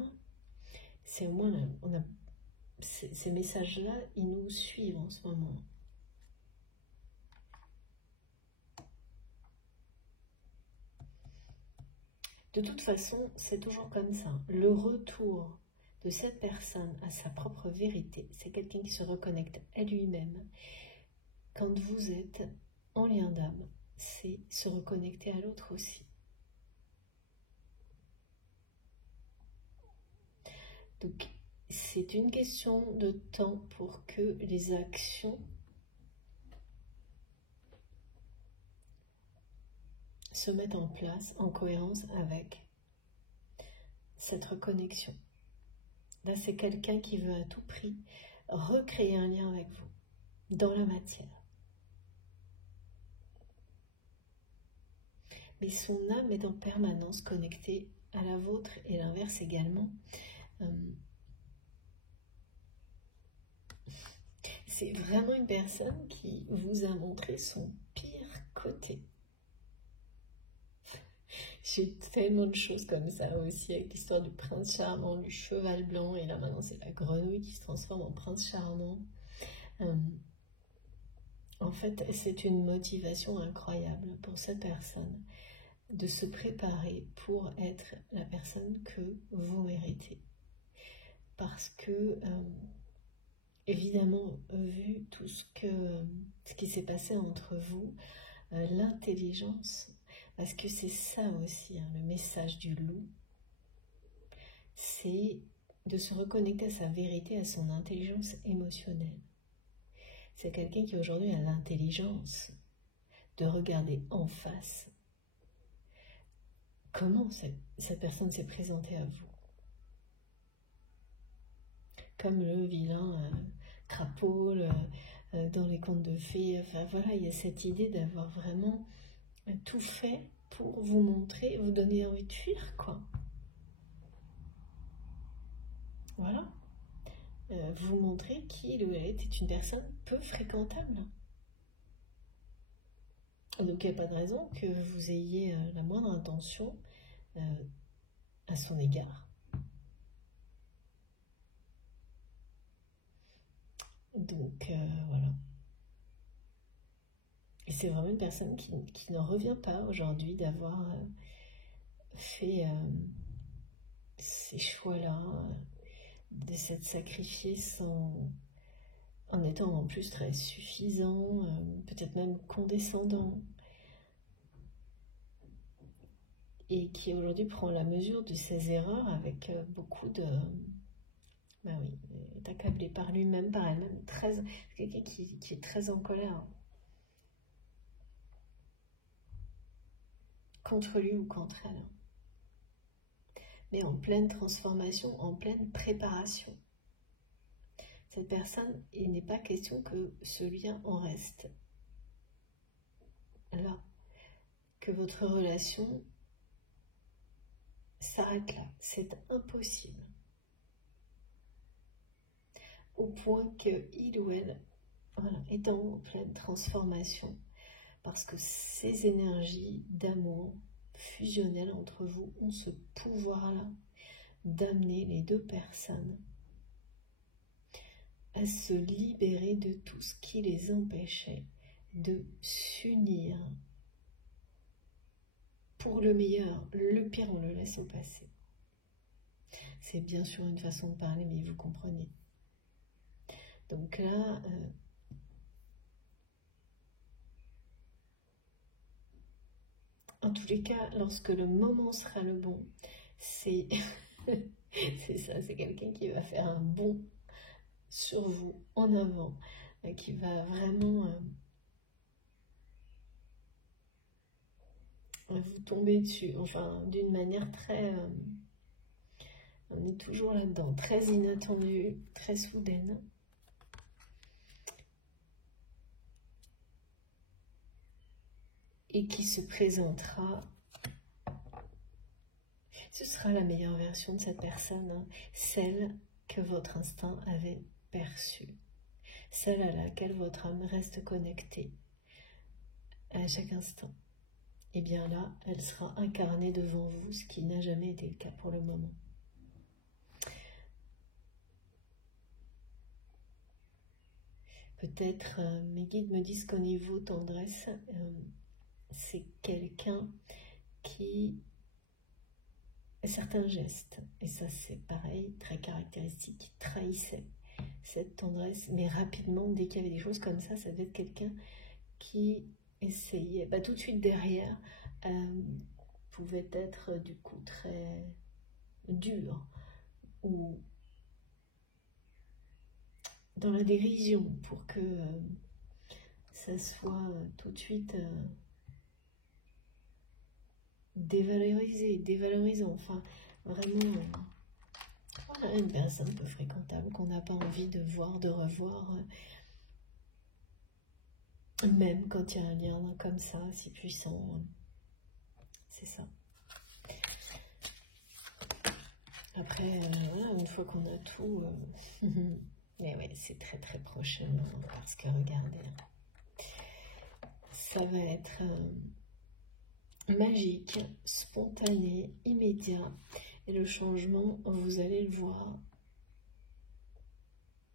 C'est au moins ces messages-là, ils nous suivent en ce moment. De toute façon, c'est toujours comme ça. Le retour de cette personne à sa propre vérité, c'est quelqu'un qui se reconnecte à lui-même. Quand vous êtes en lien d'âme, c'est se reconnecter à l'autre aussi. Donc, c'est une question de temps pour que les actions se mettent en place en cohérence avec cette reconnexion. Là, c'est quelqu'un qui veut à tout prix recréer un lien avec vous dans la matière. Mais son âme est en permanence connectée à la vôtre et l'inverse également. C'est vraiment une personne qui vous a montré son pire côté. J'ai tellement de choses comme ça aussi, avec l'histoire du prince charmant, du cheval blanc, et là maintenant c'est la grenouille qui se transforme en prince charmant. En fait, c'est une motivation incroyable pour cette personne de se préparer pour être la personne que vous méritez. Parce que, évidemment, vu tout ce qui s'est passé entre vous, l'intelligence, parce que c'est ça aussi, hein, le message du loup, c'est de se reconnecter à sa vérité, à son intelligence émotionnelle. C'est quelqu'un qui aujourd'hui a l'intelligence de regarder en face comment cette personne s'est présentée à vous. Comme le vilain crapaud dans les contes de fées. Enfin voilà, il y a cette idée d'avoir vraiment tout fait pour vous montrer, vous donner envie de fuir, quoi. Voilà. Vous montrer qu'il ou elle est une personne peu fréquentable. Donc il n'y a pas de raison que vous ayez la moindre intention à son égard. Donc voilà. Et c'est vraiment une personne qui n'en revient pas aujourd'hui d'avoir fait ces choix-là, de s'être sacrifié en étant en plus très suffisant, peut-être même condescendant, et qui aujourd'hui prend la mesure de ses erreurs avec beaucoup de... Ben oui, est accablé par lui-même, par elle-même, quelqu'un qui est très en colère. Contre lui ou contre elle. Mais en pleine transformation, en pleine préparation. Cette personne, il n'est pas question que ce lien en reste là, que votre relation s'arrête là. C'est impossible. Au point qu'il ou elle est en pleine transformation. Parce que ces énergies d'amour fusionnelles entre vous ont ce pouvoir-là d'amener les deux personnes à se libérer de tout ce qui les empêchait de s'unir pour le meilleur. Le pire, on le laisse au passé. C'est bien sûr une façon de parler, mais vous comprenez. Donc là... en tous les cas, lorsque le moment sera le bon, c'est ça, c'est quelqu'un qui va faire un bond sur vous, en avant, qui va vraiment vous tomber dessus, enfin d'une manière très... on est toujours là-dedans, très inattendue, très soudaine. Et qui se présentera, ce sera la meilleure version de cette personne, hein, celle que votre instinct avait perçue, celle à laquelle votre âme reste connectée à chaque instant. Et bien là, elle sera incarnée devant vous, ce qui n'a jamais été le cas pour le moment. Peut-être mes guides me disent qu'au niveau tendresse, c'est quelqu'un qui a certains gestes, et ça c'est pareil, très caractéristique, qui trahissait cette tendresse, mais rapidement, dès qu'il y avait des choses comme ça devait être quelqu'un qui essayait, tout de suite derrière, pouvait être du coup très dur, ou dans la dérision, pour que ça soit tout de suite dévalorisant, enfin vraiment voilà, une personne peu fréquentable qu'on n'a pas envie de voir, de revoir, même quand il y a un lien comme ça, si puissant, c'est ça. Après, voilà, une fois qu'on a tout, mais ouais, c'est très très prochainement, parce que regardez, ça va être magique, spontané, immédiat, et le changement, vous allez le voir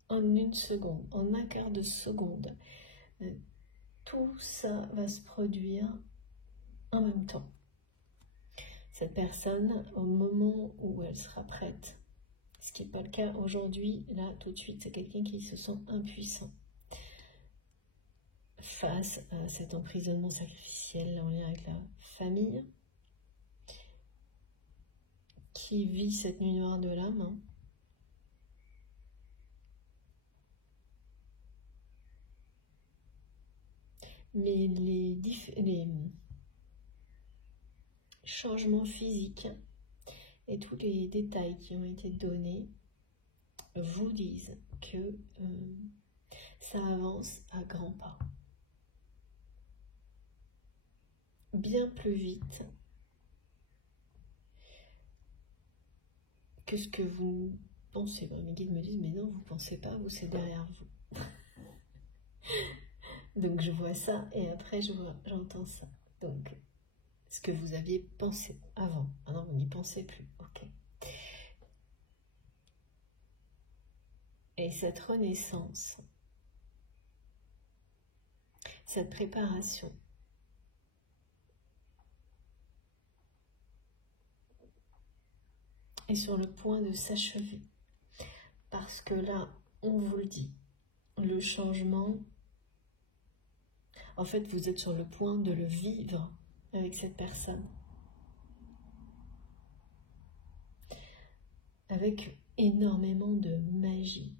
en une seconde, en un quart de seconde. Tout ça va se produire en même temps. Cette personne, au moment où elle sera prête, ce qui n'est pas le cas aujourd'hui, là tout de suite, c'est quelqu'un qui se sent impuissant face à cet emprisonnement sacrificiel en lien avec la famille, qui vit cette nuit noire de l'âme, hein. Mais les changements physiques et tous les détails qui ont été donnés vous disent que ça avance à grands pas. Bien plus vite que ce que vous pensez. Bon, mes guides me disent, mais non, vous ne pensez pas, vous, c'est derrière vous. Donc je vois ça et après j'entends ça. Donc ce que vous aviez pensé avant, maintenant vous n'y pensez plus, ok. Et cette renaissance, cette préparation, est sur le point de s'achever. Parce que là, on vous le dit, le changement, en fait, vous êtes sur le point de le vivre avec cette personne. Avec énormément de magie.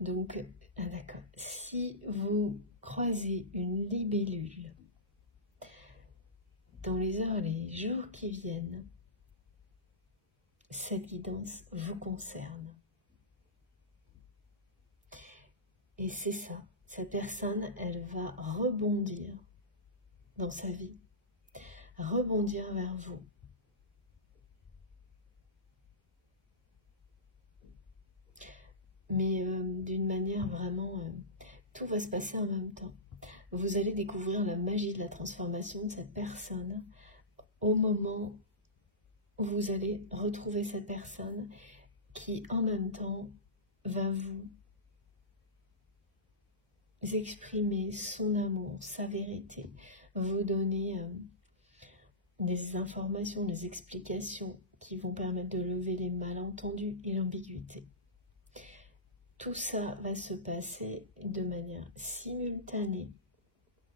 Donc, d'accord, si vous croisez une libellule dans les heures et les jours qui viennent, cette guidance vous concerne. Et c'est ça, cette personne, elle va rebondir dans sa vie, rebondir vers vous. Mais d'une manière vraiment, tout va se passer en même temps. Vous allez découvrir la magie de la transformation de cette personne au moment où vous allez retrouver cette personne qui en même temps va vous exprimer son amour, sa vérité, vous donner des informations, des explications qui vont permettre de lever les malentendus et l'ambiguïté. Tout ça va se passer de manière simultanée,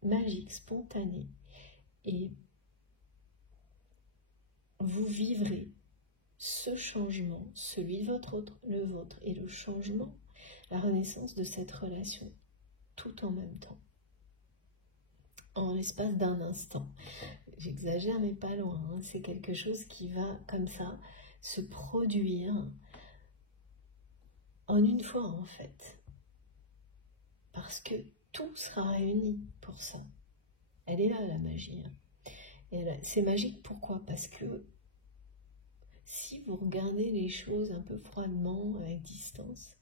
magique, spontanée, et vous vivrez ce changement, celui de le vôtre, et le changement, la renaissance de cette relation, tout en même temps, en l'espace d'un instant. J'exagère, mais pas loin, hein. C'est quelque chose qui va, comme ça, se produire en une fois, en fait. Parce que tout sera réuni pour ça. Elle est là, la magie. C'est magique, pourquoi? Parce que si vous regardez les choses un peu froidement, avec distance,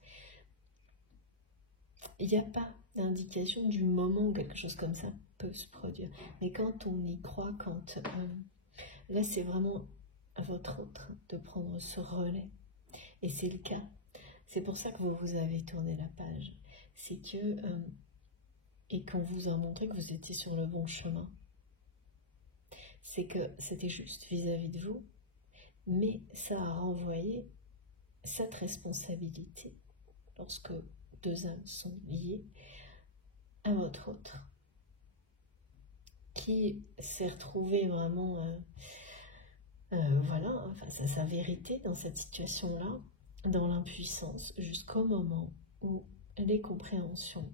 il n'y a pas d'indication du moment où quelque chose comme ça peut se produire. Mais quand on y croit, là c'est vraiment à votre autre de prendre ce relais. Et c'est le cas. C'est pour ça que vous avez tourné la page. C'est que, et qu'on vous a montré que vous étiez sur le bon chemin. C'est que c'était juste vis-à-vis de vous, mais ça a renvoyé cette responsabilité, lorsque deux âmes sont liées, à votre autre, qui s'est retrouvé vraiment voilà, face à sa vérité dans cette situation-là, dans l'impuissance, jusqu'au moment où les compréhensions,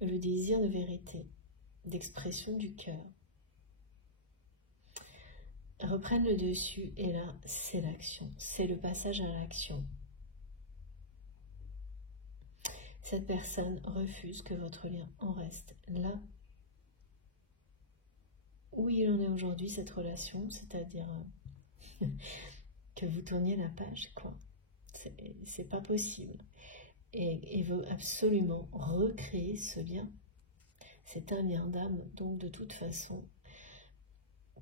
le désir de vérité, d'expression du cœur, reprennent le dessus, et là, c'est l'action, c'est le passage à l'action. Cette personne refuse que votre lien en reste là où il en est aujourd'hui, cette relation, c'est-à-dire que vous tourniez la page, quoi. C'est pas possible. Et veut absolument recréer ce lien. C'est un lien d'âme, donc de toute façon,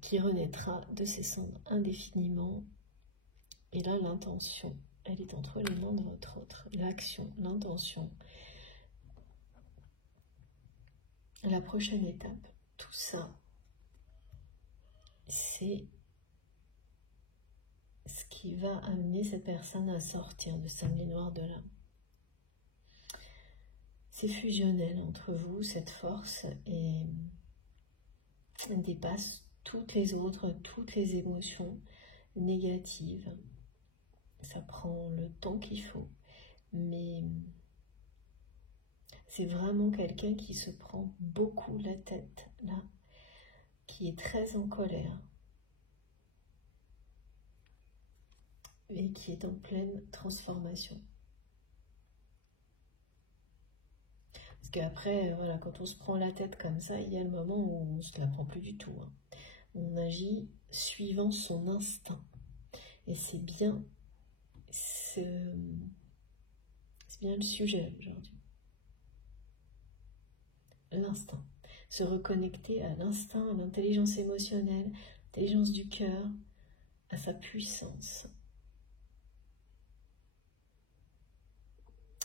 qui renaîtra de ses cendres indéfiniment. Et là, l'intention, elle est entre les mains de votre autre. L'action, l'intention. La prochaine étape, tout ça, c'est ce qui va amener cette personne à sortir de sa nuit noire de l'âme. C'est fusionnel entre vous, cette force, et elle dépasse toutes les autres, toutes les émotions négatives. Ça prend le temps qu'il faut, mais c'est vraiment quelqu'un qui se prend beaucoup la tête, là, qui est très en colère et qui est en pleine transformation. Parce qu'après, voilà, quand on se prend la tête comme ça, il y a le moment où on ne se la prend plus du tout, hein. On agit suivant son instinct. Et c'est bien le sujet aujourd'hui. L'instinct. Se reconnecter à l'instinct, à l'intelligence émotionnelle, l'intelligence du cœur, à sa puissance.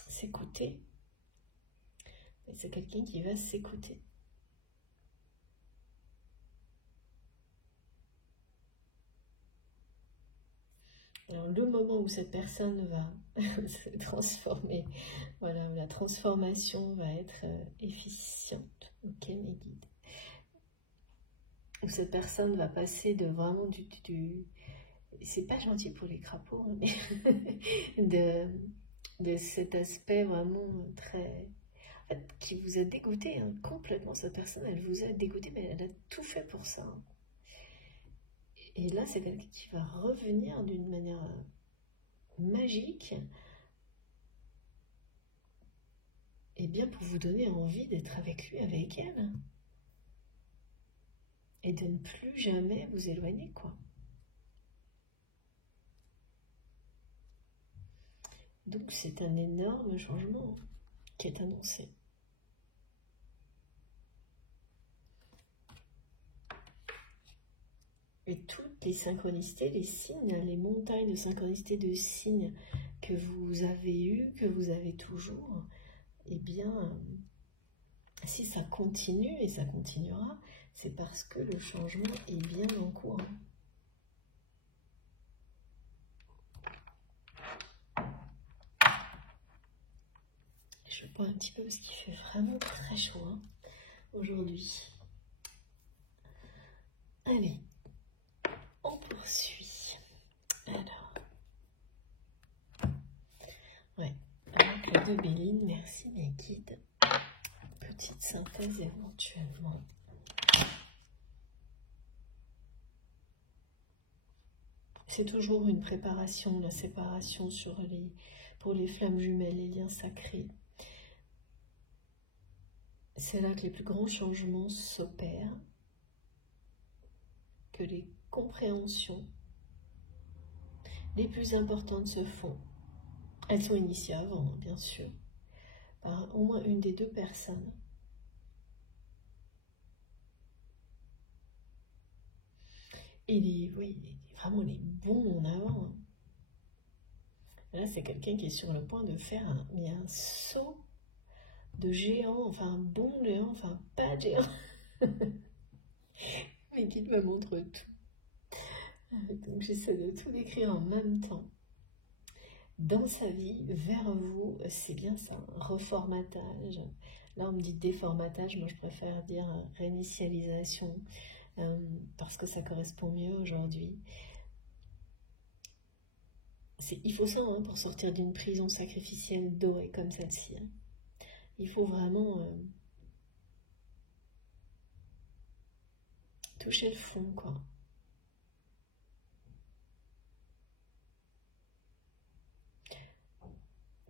S'écouter. C'est quelqu'un qui va s'écouter. Alors, le moment où cette personne va se transformer, voilà, la transformation va être efficiente, ok, mes guides. Où cette personne va passer de vraiment c'est pas gentil pour les crapauds, mais de cet aspect vraiment très, qui vous a dégoûté, hein, complètement. Cette personne, elle vous a dégoûté, mais elle a tout fait pour ça, hein. Et là, c'est quelqu'un qui va revenir d'une manière magique, et bien pour vous donner envie d'être avec lui, avec elle, et de ne plus jamais vous éloigner, quoi. Donc c'est un énorme changement qui est annoncé. Et toutes les synchronicités, les signes, les montagnes de synchronicité, de signes que vous avez eus, que vous avez toujours, eh bien, si ça continue, et ça continuera, c'est parce que le changement est bien en cours. Je bois un petit peu parce qu'il fait vraiment très chaud, hein, aujourd'hui. Allez, on poursuit. Béline, merci mes guides. Petite synthèse éventuellement. C'est toujours une préparation, la séparation pour les flammes jumelles, les liens sacrés. C'est là que les plus grands changements s'opèrent, que les compréhensions les plus importantes se font. Elles sont initiées avant, bien sûr, par au moins une des deux personnes. Et oui, vraiment les bons en avant. Hein. Là, c'est quelqu'un qui est sur le point de faire un saut de géant, enfin un bon géant, enfin pas de géant. Mais qui me montre tout. Donc j'essaie de tout décrire en même temps. Dans sa vie, vers vous, c'est bien ça, reformatage. Là, on me dit déformatage, moi je préfère dire réinitialisation, parce que ça correspond mieux aujourd'hui. Il faut ça hein, pour sortir d'une prison sacrificielle dorée comme celle-ci. Hein. Il faut vraiment toucher le fond, quoi.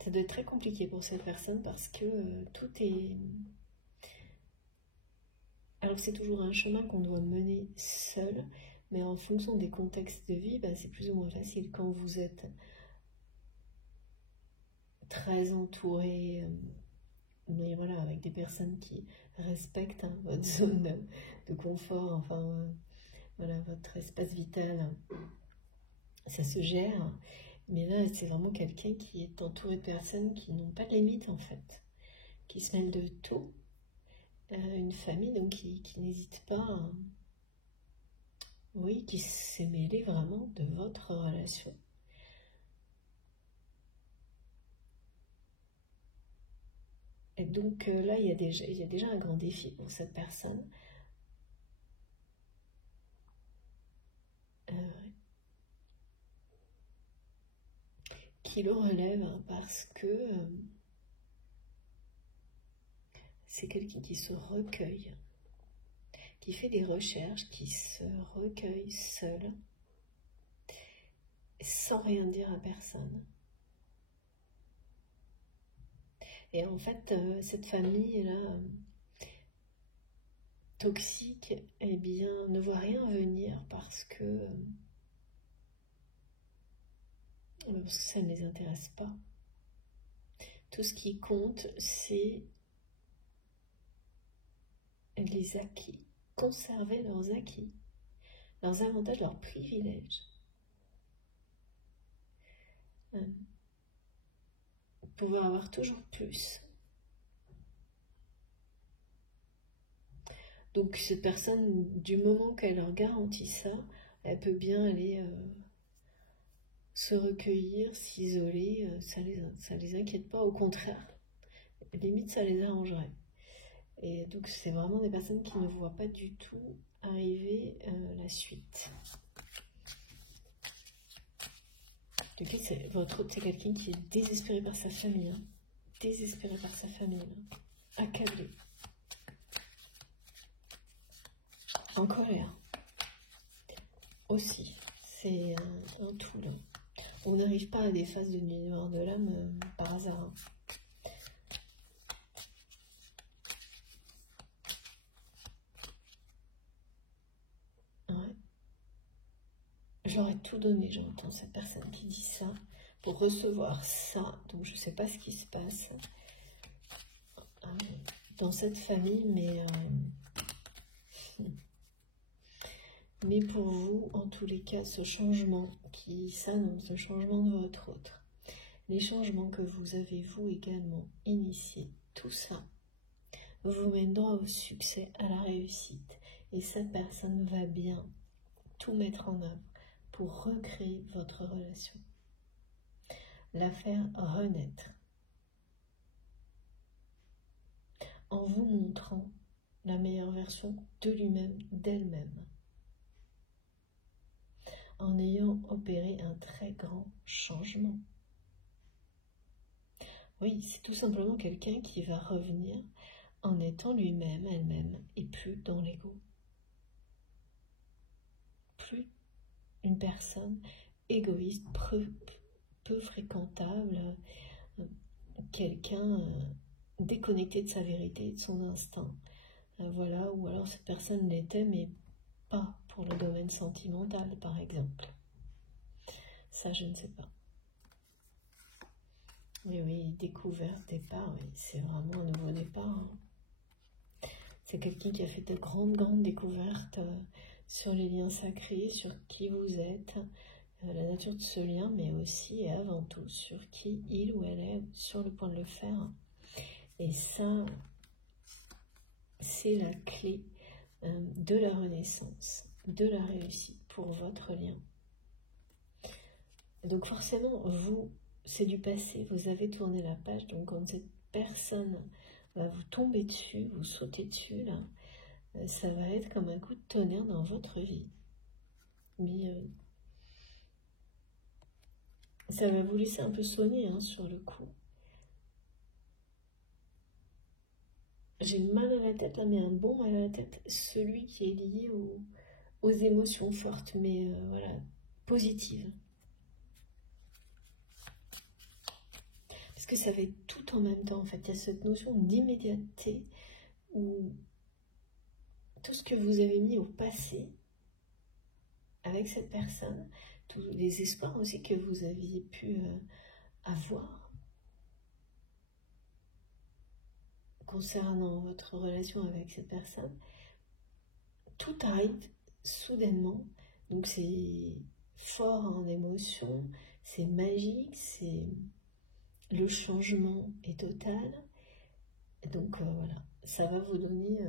Ça doit être très compliqué pour cette personne parce que tout est... Alors c'est toujours un chemin qu'on doit mener seul, mais en fonction des contextes de vie, c'est plus ou moins facile. Quand vous êtes très entouré, mais voilà, avec des personnes qui respectent hein, votre zone de confort, enfin voilà, votre espace vital, ça se gère. Mais là, c'est vraiment quelqu'un qui est entouré de personnes qui n'ont pas de limite en fait, qui se mêlent de tout. Une famille donc qui n'hésite pas, oui, qui s'est mêlée vraiment de votre relation. Et donc là, il y a déjà un grand défi pour cette personne. Qui le relève hein, parce que c'est quelqu'un qui se recueille, qui fait des recherches, qui se recueille seul, sans rien dire à personne. Et en fait, cette famille-là, toxique, eh bien, ne voit rien venir parce que ça ne les intéresse pas. Tout ce qui compte, c'est les acquis, conserver leurs acquis, leurs avantages, leurs privilèges. Pouvoir avoir toujours plus. Donc cette personne, du moment qu'elle leur garantit ça, elle peut bien aller se recueillir, s'isoler, ça les inquiète pas, au contraire, limite ça les arrangerait. Et donc c'est vraiment des personnes qui ne voient pas du tout arriver la suite. Donc c'est quelqu'un qui est désespéré par sa famille, hein. Désespéré par sa famille, hein. Accablé, en colère aussi. C'est un tout là. On n'arrive pas à des phases de nuit noire de l'âme par hasard. Hein. Ouais. J'aurais tout donné, j'entends cette personne qui dit ça, pour recevoir ça. Donc je ne sais pas ce qui se passe dans cette famille, mais pour vous, en tous les cas, ce changement qui s'annonce, ce changement de votre autre, les changements que vous avez vous également initiés, tout ça vous mène droit au succès, à la réussite. Et cette personne va bien tout mettre en œuvre pour recréer votre relation, la faire renaître, en vous montrant la meilleure version de lui-même, d'elle-même, en ayant opéré un très grand changement. Oui, c'est tout simplement quelqu'un qui va revenir en étant lui-même, elle-même, et plus dans l'ego. Plus une personne égoïste, peu fréquentable, quelqu'un déconnecté de sa vérité et de son instinct. Voilà, ou alors cette personne l'était, mais pas pour le domaine sentimental, par exemple. Ça, je ne sais pas. Mais oui, découverte, départ, oui, c'est vraiment un nouveau départ. Hein. C'est quelqu'un qui a fait de grandes découvertes sur les liens sacrés, sur qui vous êtes, la nature de ce lien, mais aussi et avant tout sur qui il ou elle est sur le point de le faire. Et ça, c'est la clé de la renaissance, de la réussite pour votre lien. Donc forcément, vous, c'est du passé, vous avez tourné la page, donc quand cette personne va vous tomber dessus, vous sauter dessus, là, ça va être comme un coup de tonnerre dans votre vie. Mais ça va vous laisser un peu sonner hein, sur le coup. J'ai mal à la tête, là, mais un bon mal à la tête, celui qui est lié aux émotions fortes, mais voilà, positives. Parce que ça va être tout en même temps, en fait. Il y a cette notion d'immédiateté où tout ce que vous avez mis au passé avec cette personne, tous les espoirs aussi que vous aviez pu avoir concernant votre relation avec cette personne, tout arrive soudainement. Donc c'est fort en émotion, c'est magique, c'est le changement est total. Donc voilà, ça va vous donner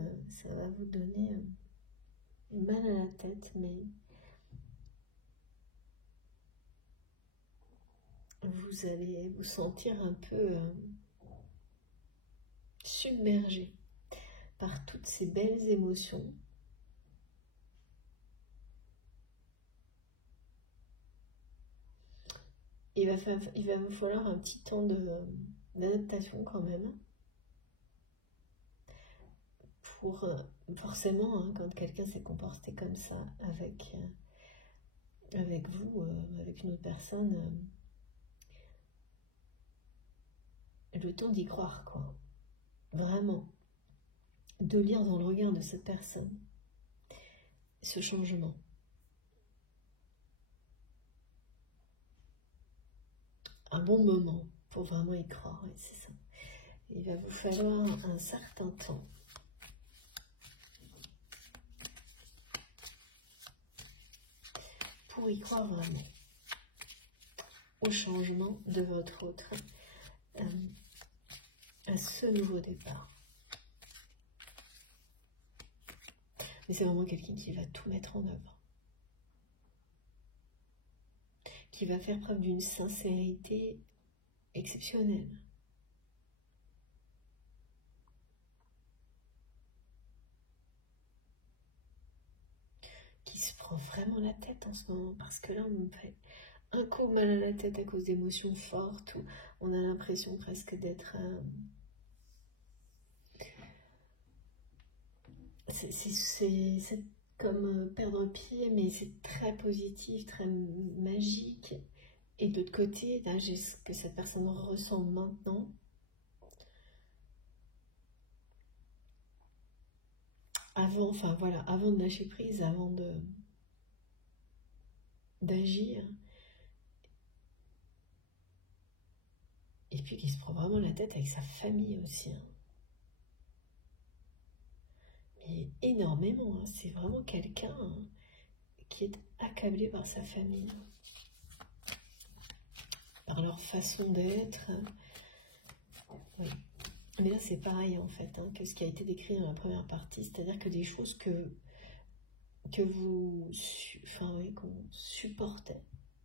mal à la tête, mais vous allez vous sentir un peu submergé par toutes ces belles émotions. Il va vous falloir un petit temps d'adaptation quand même. Pour forcément, hein, quand quelqu'un s'est comporté comme ça avec vous, avec une autre personne, le temps d'y croire, quoi. Vraiment. De lire dans le regard de cette personne ce changement. Un bon moment pour vraiment y croire, et c'est ça. Il va vous falloir un certain temps. Pour y croire vraiment au changement de votre autre, à ce nouveau départ. Mais c'est vraiment quelqu'un qui va tout mettre en œuvre. Qui va faire preuve d'une sincérité exceptionnelle. Qui se prend vraiment la tête en ce moment, parce que là on me fait un coup mal à la tête à cause d'émotions fortes, où on a l'impression presque d'être... c'est comme perdre pied, mais c'est très positif, très magique. Et de l'autre côté, là, j'ai ce que cette personne ressent maintenant. Avant, enfin voilà, avant de lâcher prise, avant d'agir. Et puis qui se prend vraiment la tête avec sa famille aussi. Hein. Mais énormément, hein. C'est vraiment quelqu'un qui est accablé par sa famille. Par leur façon d'être. Oui. Mais là, c'est pareil en fait, hein, que ce qui a été décrit dans la première partie, c'est-à-dire que des choses que vous qu'on supportait,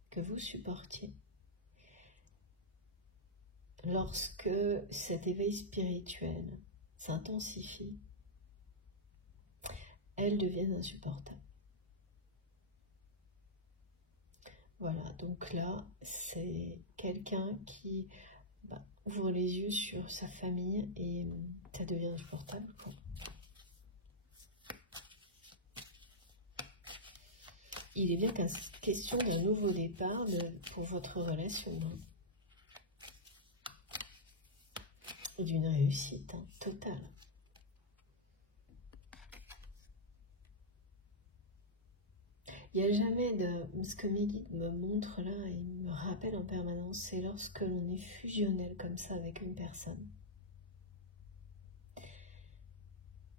que vous supportiez, lorsque cet éveil spirituel s'intensifie, elles deviennent insupportables. Voilà, donc là, c'est quelqu'un qui ouvre les yeux sur sa famille et ça devient insupportable, quoi. Il est bien question d'un nouveau départ pour votre relation, hein. Et d'une réussite, hein, totale. Il n'y a jamais de... Ce que mes guides me montrent là, et me rappellent en permanence, c'est lorsque l'on est fusionnel comme ça avec une personne.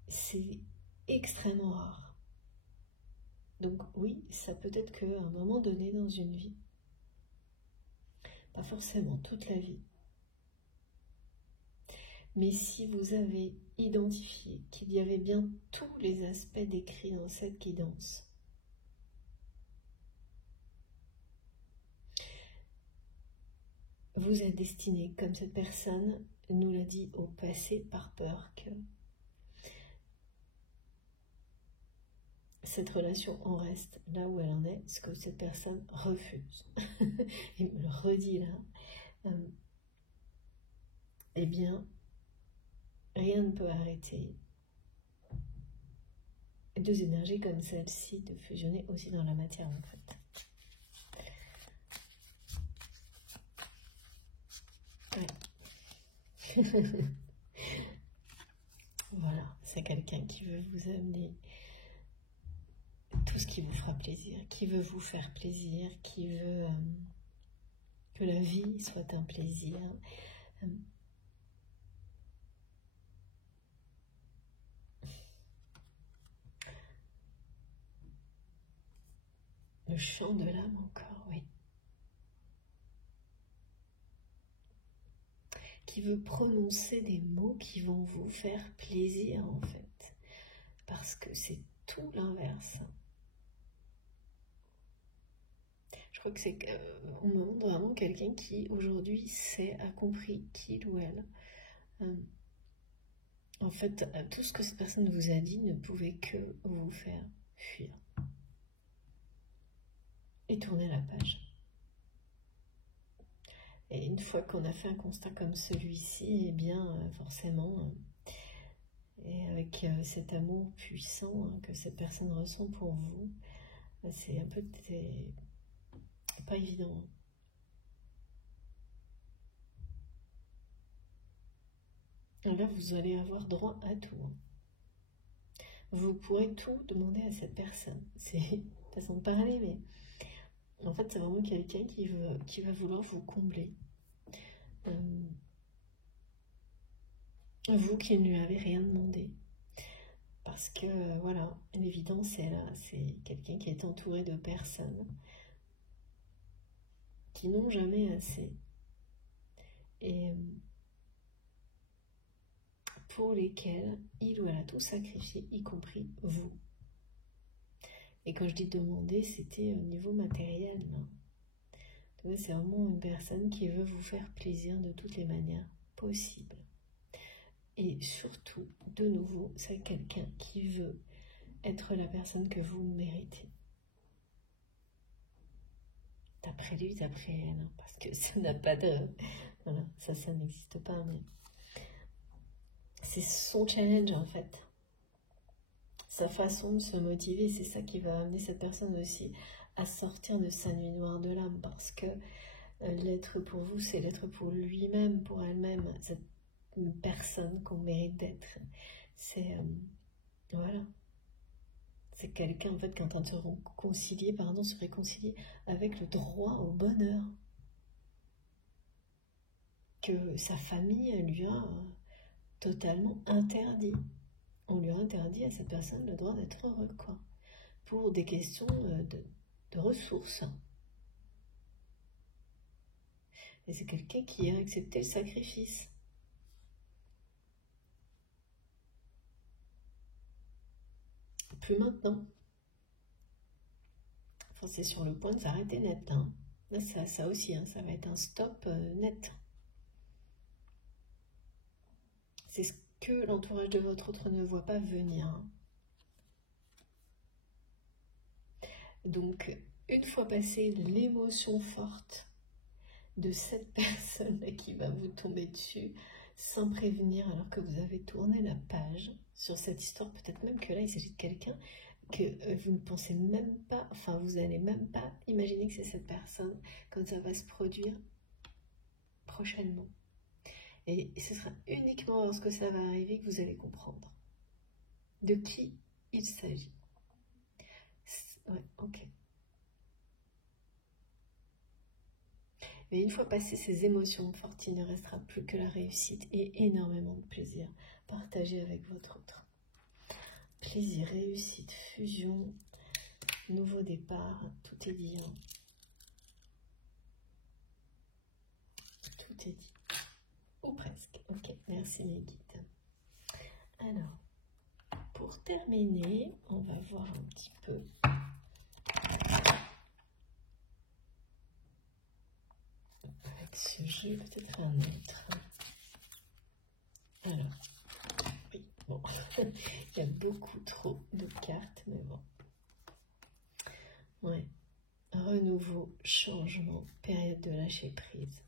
C'est extrêmement rare. Donc oui, ça peut être qu'à un moment donné dans une vie. Pas forcément toute la vie. Mais si vous avez identifié qu'il y avait bien tous les aspects décrits dans cette guidance, vous êtes destiné, comme cette personne nous l'a dit au passé, par peur que cette relation en reste là où elle en est, ce que cette personne refuse. Il me le redit là. Eh bien, rien ne peut arrêter deux énergies comme celle-ci de fusionner aussi dans la matière, en fait. Ouais. Voilà, c'est quelqu'un qui veut vous amener tout ce qui vous fera plaisir, qui veut vous faire plaisir, qui veut que la vie soit un plaisir. Le chant de l'âme encore, oui. Qui veut prononcer des mots qui vont vous faire plaisir, en fait. Parce que c'est tout l'inverse. Je crois que c'est on me montre vraiment quelqu'un qui, aujourd'hui, a compris qu'il ou elle. En fait, tout ce que cette personne vous a dit ne pouvait que vous faire fuir. Et tourner la page. Et une fois qu'on a fait un constat comme celui-ci, eh bien, forcément, et avec cet amour puissant que cette personne ressent pour vous, c'est un peu... pas évident. Là, vous allez avoir droit à tout. Vous pourrez tout demander à cette personne. C'est une façon de parler, mais en fait, c'est vraiment quelqu'un qui va vouloir vous combler. Vous qui ne lui avez rien demandé. Parce que, voilà, l'évidence est là. C'est quelqu'un qui est entouré de personnes qui n'ont jamais assez. Et pour lesquelles il ou elle a tout sacrifié, y compris vous. Et quand je dis demander, c'était au niveau matériel. C'est vraiment une personne qui veut vous faire plaisir de toutes les manières possibles. Et surtout, de nouveau, c'est quelqu'un qui veut être la personne que vous méritez. D'après lui, d'après elle, hein, parce que ça n'a pas de... Voilà, ça n'existe pas, mais... C'est son challenge, en fait. Sa façon de se motiver, c'est ça qui va amener cette personne aussi à sortir de sa nuit noire de l'âme, parce que l'être pour vous, c'est l'être pour lui-même, pour elle-même, cette personne qu'on mérite d'être. C'est... voilà. C'est quelqu'un, en fait, qui est en train de se réconcilier avec le droit au bonheur que sa famille lui a totalement interdit. On lui a interdit à cette personne le droit d'être heureux, quoi, pour des questions de ressources. Et c'est quelqu'un qui a accepté le sacrifice. Plus maintenant. Enfin, c'est sur le point de s'arrêter net. Hein. Là, ça aussi, hein, ça va être un stop net. C'est ce que l'entourage de votre autre ne voit pas venir. Donc, une fois passée l'émotion forte de cette personne qui va vous tomber dessus sans prévenir alors que vous avez tourné la page sur cette histoire. Peut-être même que là, il s'agit de quelqu'un que vous ne pensez même pas, enfin vous n'allez même pas imaginer que c'est cette personne quand ça va se produire prochainement. Et ce sera uniquement lorsque ça va arriver que vous allez comprendre de qui il s'agit. Ouais, ok. Mais une fois passées ces émotions fortes, il ne restera plus que la réussite et énormément de plaisir partagé avec votre autre. Plaisir, réussite, fusion, nouveau départ, tout est dit. Hein. Tout est dit. Ou presque. Ok, merci mes guides. Alors, pour terminer, on va voir un petit peu. Avec ce jeu, peut-être un autre. Alors, oui, bon, il y a beaucoup trop de cartes, mais bon. Ouais. Renouveau, changement, période de lâcher prise.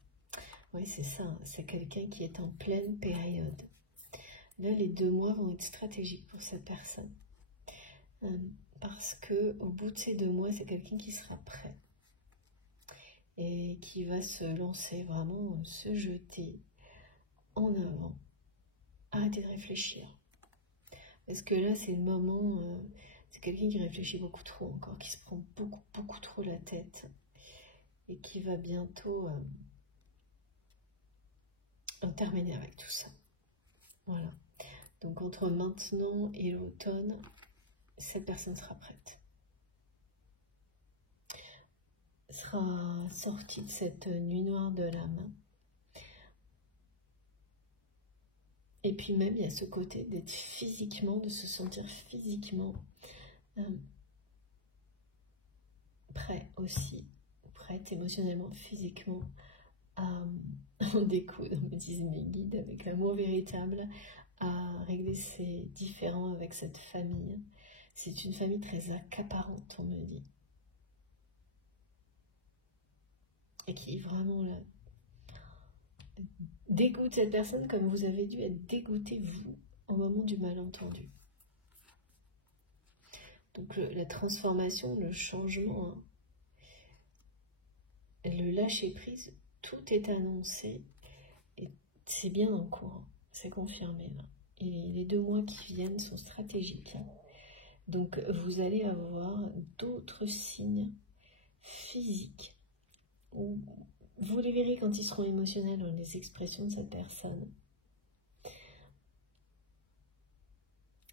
Oui, c'est ça, hein. C'est quelqu'un qui est en pleine période. Là, les 2 mois vont être stratégiques pour cette personne. Parce que au bout de ces 2 mois, c'est quelqu'un qui sera prêt. Et qui va se lancer, vraiment se jeter en avant. Arrêtez de réfléchir. Parce que là, c'est le moment, c'est quelqu'un qui réfléchit beaucoup trop encore, qui se prend beaucoup trop la tête. Et qui va bientôt en terminer avec tout ça. Voilà. Donc entre maintenant et l'automne, cette personne sera prête. Sera sortie de cette nuit noire de l'âme. Et puis même, il y a ce côté d'être physiquement, de se sentir physiquement prêt aussi, prête émotionnellement, physiquement à en découdre, me disent mes guides, avec l'amour véritable, à régler ses différends avec cette famille. C'est une famille très accaparante, on me dit. Et qui vraiment là, dégoûte cette personne comme vous avez dû être dégoûté vous au moment du malentendu. Donc la transformation, le changement, hein, le lâcher prise, tout est annoncé et c'est bien en cours, c'est confirmé là. Et les 2 mois qui viennent sont stratégiques. Hein. Donc vous allez avoir d'autres signes physiques. Vous les verrez quand ils seront émotionnels dans les expressions de cette personne.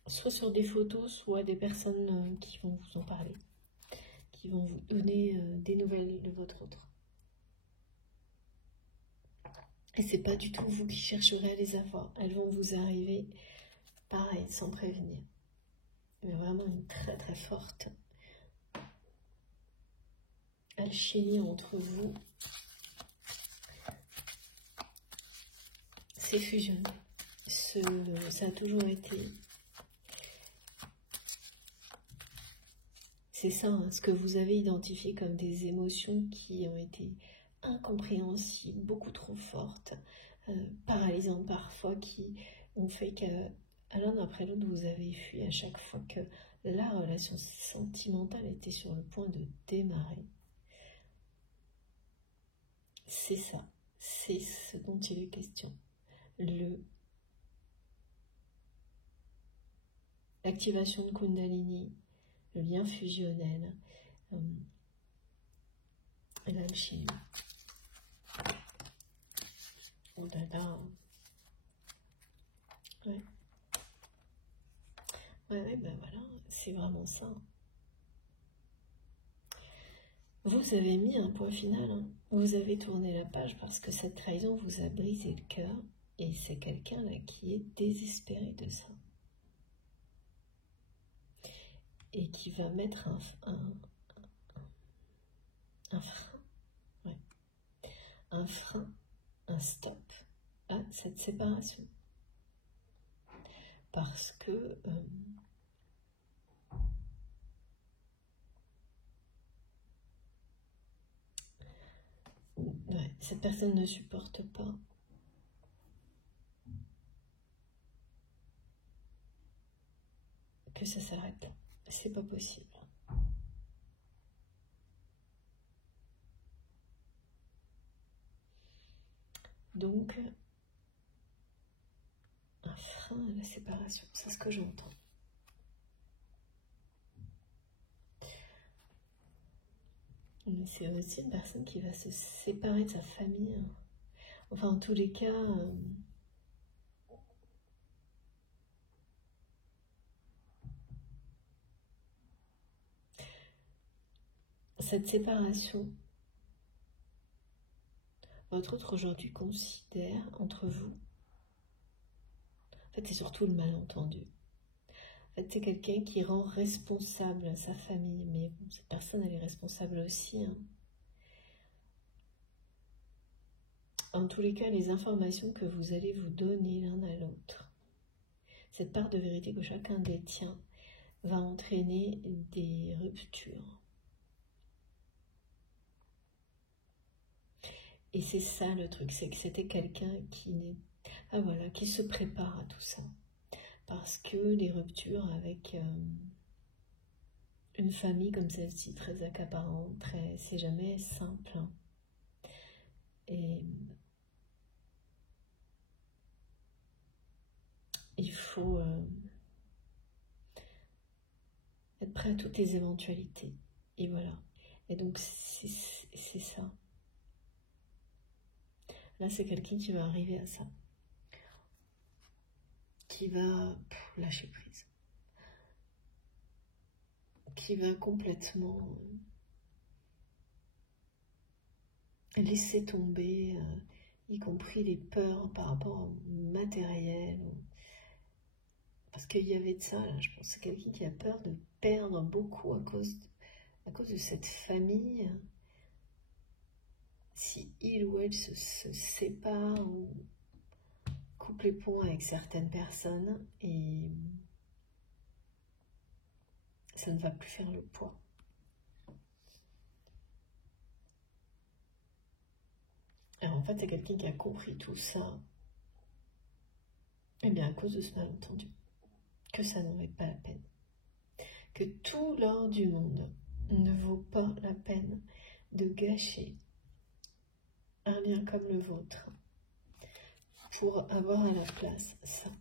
Soit sur des photos, soit des personnes qui vont vous en parler, qui vont vous donner des nouvelles de votre autre. Et c'est pas du tout vous qui chercherez à les avoir. Elles vont vous arriver, pareil, sans prévenir. Mais vraiment une très très forte alchimie entre vous. C'est fusionné. Ça a toujours été. C'est ça, hein, ce que vous avez identifié comme des émotions qui ont été incompréhensibles, beaucoup trop fortes, paralysantes parfois, qui ont fait qu'à l'un après l'autre, vous avez fui à chaque fois que la relation sentimentale était sur le point de démarrer. C'est ça, c'est ce dont il est question. L'activation de Kundalini, le lien fusionnel, et l'alchimie. Oh là là. Ouais. Ouais, ben voilà, c'est vraiment ça. Vous avez mis un point final, hein. Vous avez tourné la page parce que cette trahison vous a brisé le cœur et c'est quelqu'un là qui est désespéré de ça. Et qui va mettre un frein, ouais. Un frein, un stop à cette séparation. Parce que ouais, Cette personne ne supporte pas que ça s'arrête là. C'est pas possible. Donc, un frein à la séparation, c'est ce que j'entends. Mais c'est aussi une personne qui va se séparer de sa famille. Enfin, en tous les cas, cette séparation, votre autre aujourd'hui considère entre vous, en fait, c'est surtout le malentendu. En fait, c'est quelqu'un qui rend responsable sa famille, mais bon, cette personne, elle est responsable aussi. Hein. En tous les cas, les informations que vous allez vous donner l'un à l'autre, cette part de vérité que chacun détient, va entraîner des ruptures. Et c'est ça le truc, c'est que c'était quelqu'un qui n'est... Ah voilà, qui se prépare à tout ça. Parce que les ruptures avec une famille comme celle-ci, très accaparante, c'est jamais simple. Hein. Et il faut être prêt à toutes les éventualités. Et voilà. Et donc, c'est ça. Là, c'est quelqu'un qui va arriver à ça. Qui va lâcher prise. Qui va complètement laisser tomber, y compris les peurs par rapport au matériel. Parce qu'il y avait de ça, là, je pense que c'est quelqu'un qui a peur de perdre beaucoup à cause de cette famille. Si il ou elle se sépare ou coupe les ponts avec certaines personnes, et ça ne va plus faire le poids. Alors en fait, c'est quelqu'un qui a compris tout ça, et bien à cause de ce malentendu, que ça n'en est pas la peine. Que tout l'or du monde ne vaut pas la peine de gâcher un lien comme le vôtre pour avoir à la place ça.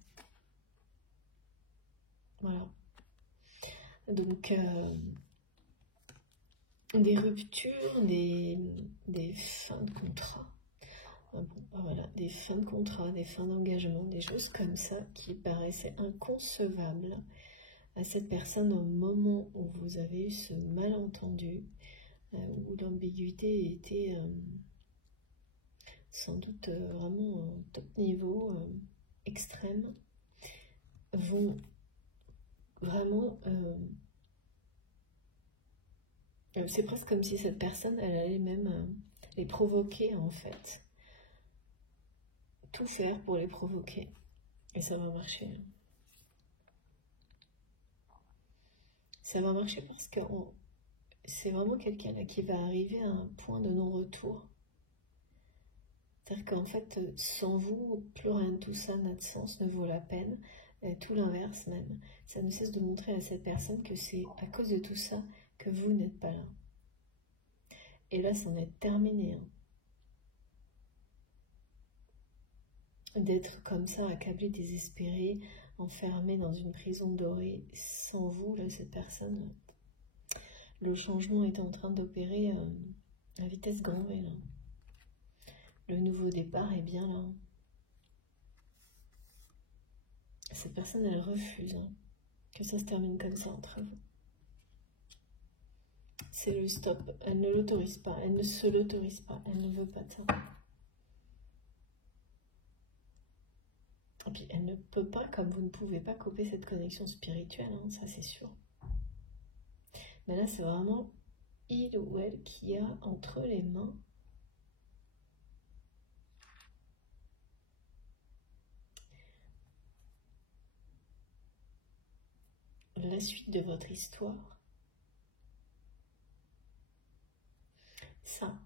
Voilà. Donc, des ruptures, des fins de contrat. Bon, voilà, des fins de contrat, des fins d'engagement, des choses comme ça qui paraissaient inconcevables à cette personne au moment où vous avez eu ce malentendu, où l'ambiguïté était sans doute vraiment top niveau, extrême, vont vraiment... c'est presque comme si cette personne, elle allait même les provoquer en fait. Tout faire pour les provoquer. Et ça va marcher. Ça va marcher parce que c'est vraiment quelqu'un là qui va arriver à un point de non-retour. C'est-à-dire qu'en fait, sans vous, plus rien de tout ça n'a de sens, ne vaut la peine. Tout l'inverse même. Ça ne cesse de montrer à cette personne que c'est à cause de tout ça que vous n'êtes pas là. Et là, c'en est terminé. Hein. D'être comme ça, accablé, désespéré, enfermé dans une prison dorée, sans vous, là, cette personne, le changement est en train d'opérer à vitesse grand V, là. Le nouveau départ est bien là. Cette personne, elle refuse que ça se termine comme ça entre vous. C'est le stop. Elle ne l'autorise pas. Elle ne se l'autorise pas. Elle ne veut pas de ça. Et puis, elle ne peut pas, comme vous ne pouvez pas couper cette connexion spirituelle, hein, ça c'est sûr. Mais là, c'est vraiment il ou elle qui a entre les mains la suite de votre histoire. Ça,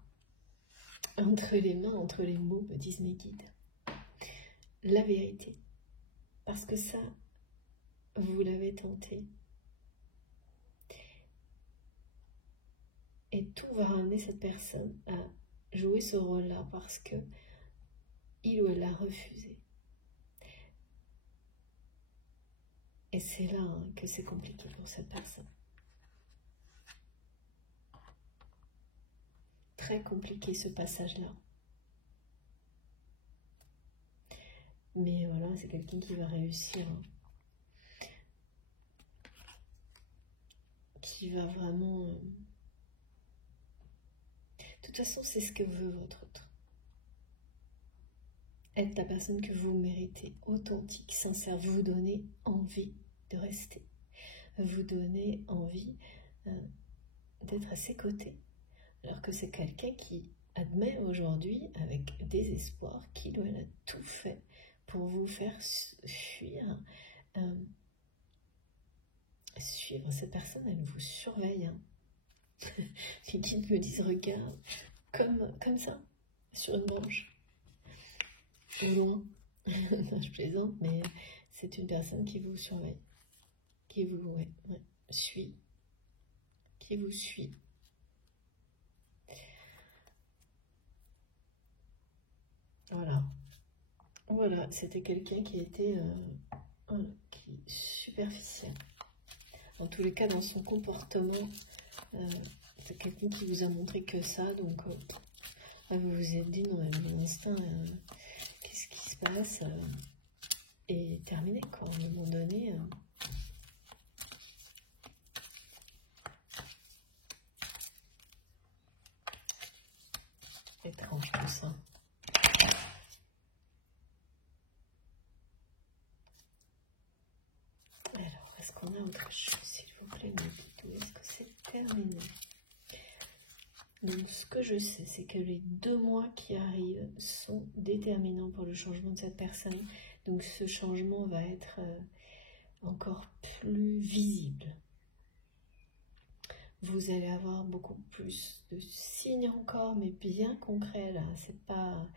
entre les mains, entre les mots, me disent mes guides. La vérité. Parce que ça, vous l'avez tenté. Et tout va ramener cette personne à jouer ce rôle-là parce que il ou elle l'a refusé. Et c'est là que c'est compliqué pour cette personne. Très compliqué ce passage-là. Mais voilà, c'est quelqu'un qui va réussir. Qui va vraiment... De toute façon, c'est ce que veut votre autre. Être la personne que vous méritez, authentique, sincère, vous donner envie de rester. Vous donner envie d'être à ses côtés. Alors que c'est quelqu'un qui admet aujourd'hui, avec désespoir, qu'il ou elle a tout fait pour vous faire fuir. Suivre cette personne, elle vous surveille. Hein. Les guides me disent, regarde, comme ça, sur une branche. Loin. Non, je plaisante, mais c'est une personne qui vous surveille. Qui vous suit. Qui vous suit. Voilà. Voilà, c'était quelqu'un qui était superficiel. En tous les cas, dans son comportement, c'est quelqu'un qui vous a montré que ça, donc vous vous êtes dit, non, mais mon instinct, qu'est-ce qui se passe et terminé, quoi, à un moment donné. Étrange tout ça. Alors, est-ce qu'on a autre chose, s'il vous plaît, mes guides, ou est-ce que c'est terminé? Donc, ce que je sais, c'est que les 2 mois qui arrivent sont déterminants pour le changement de cette personne. Donc, ce changement va être encore plus visible. Vous allez avoir beaucoup plus de signes encore, mais bien concrets là. C'est pas,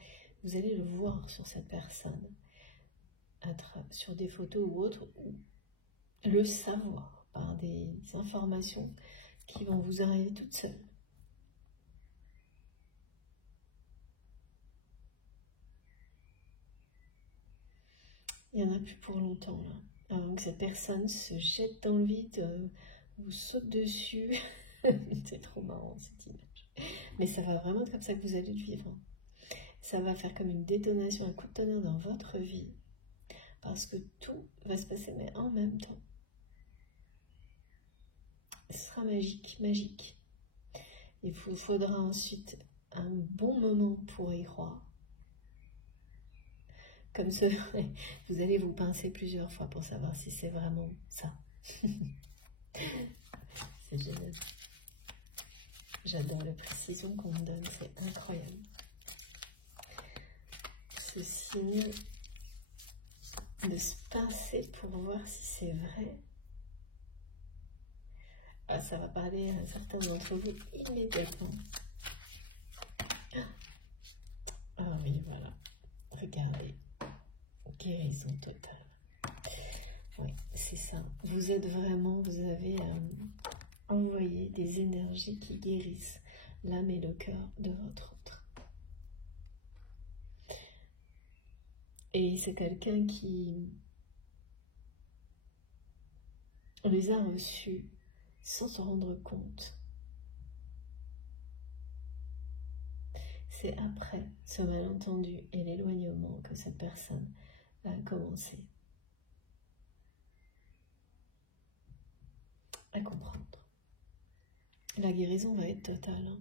vous allez le voir sur cette personne, sur des photos ou autres, ou le savoir par des informations qui vont vous arriver toutes seules. Il n'y en a plus pour longtemps là. Avant que cette personne se jette dans le vide, vous saute dessus. C'est trop marrant cette image. Mais ça va vraiment être comme ça que vous allez le vivre. Ça va faire comme une détonation, un coup de tonnerre dans votre vie. Parce que tout va se passer, mais en même temps. Ce sera magique, magique. Il vous faudra ensuite un bon moment pour y croire. Comme ce, vous allez vous pincer plusieurs fois pour savoir si c'est vraiment ça. C'est génial. J'adore la précision qu'on me donne, c'est incroyable. Ce signe de se pincer pour voir si c'est vrai. Ah, ça va parler à certains d'entre vous immédiatement. Ah oui, voilà. Regardez. Guérison totale. Oui, c'est ça. Vous êtes vraiment, vous avez envoyé des énergies qui guérissent l'âme et le cœur de votre autre. Et c'est quelqu'un qui les a reçus sans se rendre compte. C'est après ce malentendu et l'éloignement que cette personne a commencé à comprendre. La guérison va être totale.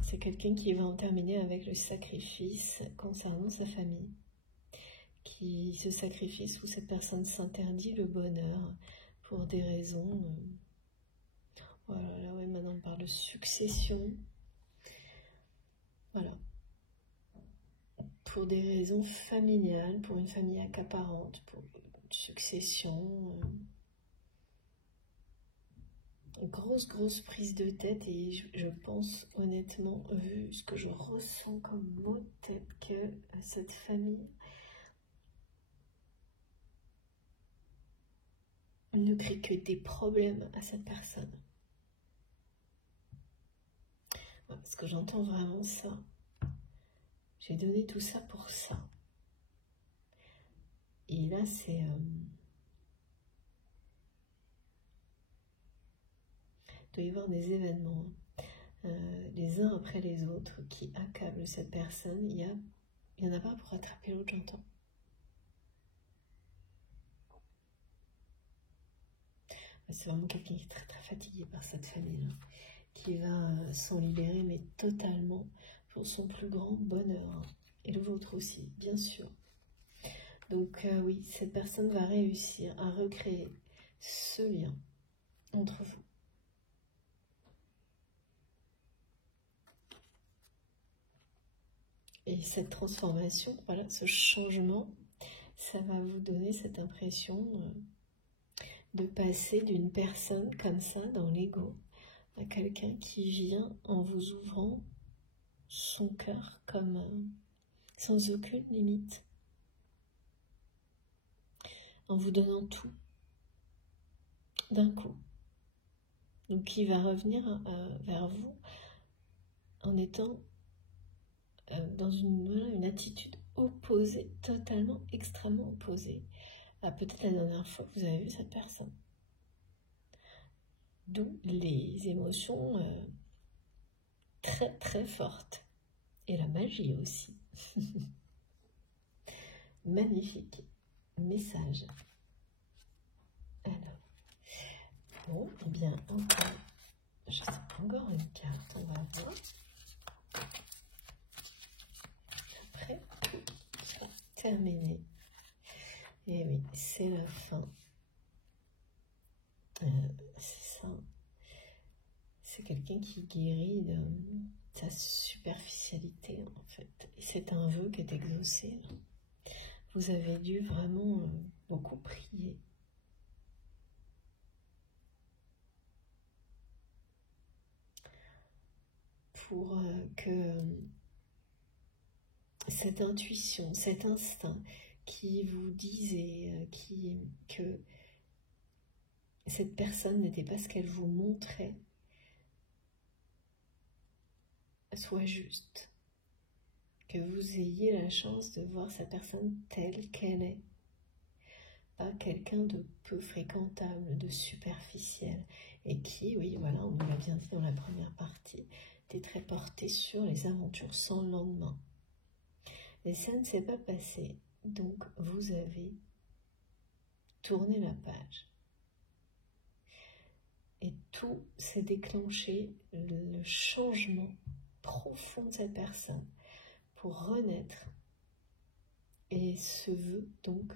C'est quelqu'un qui va en terminer avec le sacrifice concernant sa famille. Qui se sacrifice où cette personne s'interdit le bonheur pour des raisons... Voilà, là oui, maintenant on parle de succession. Voilà. Pour des raisons familiales, pour une famille accaparante, pour une succession. grosse prise de tête, et je pense honnêtement, vu ce que je ressens comme mot de tête, que cette famille ne crée que des problèmes à cette personne. Ouais, parce que j'entends vraiment ça. J'ai donné tout ça pour ça. Et là, c'est... il doit y avoir des événements, les uns après les autres, qui accablent cette personne. Il y en a pas pour attraper l'autre, j'entends. C'est vraiment quelqu'un qui est très fatigué par cette famille-là, qui va s'en libérer, mais totalement, pour son plus grand bonheur. Et le vôtre aussi, bien sûr. Donc oui, cette personne va réussir à recréer ce lien entre vous. Et cette transformation, voilà, ce changement, ça va vous donner cette impression de passer d'une personne comme ça dans l'ego à quelqu'un qui vient en vous ouvrant son cœur comme sans aucune limite, en vous donnant tout d'un coup. Donc qui va revenir vers vous en étant dans une attitude opposée, totalement, extrêmement opposée à peut-être la dernière fois que vous avez vu cette personne. D'où les émotions très fortes. Et la magie aussi. Magnifique message. Alors, bon, eh bien, encore, je sais pas, encore une carte, on va voir. Après, ça va terminer. Et oui, c'est la fin. C'est ça. C'est quelqu'un qui guérit de sa superficialité, en fait. Et c'est un vœu qui est exaucé. Vous avez dû vraiment beaucoup prier. Pour que cette intuition, cet instinct qui vous disait que cette personne n'était pas ce qu'elle vous montrait, soit juste. Que vous ayez la chance de voir cette personne telle qu'elle est. Pas quelqu'un de peu fréquentable, de superficiel. Et qui, oui, voilà, on l'a bien dit dans la première partie, était très porté sur les aventures sans lendemain. Et ça ne s'est pas passé. Donc, vous avez tourné la page. Et tout s'est déclenché, le changement profond de cette personne pour renaître. Et ce vœu, donc,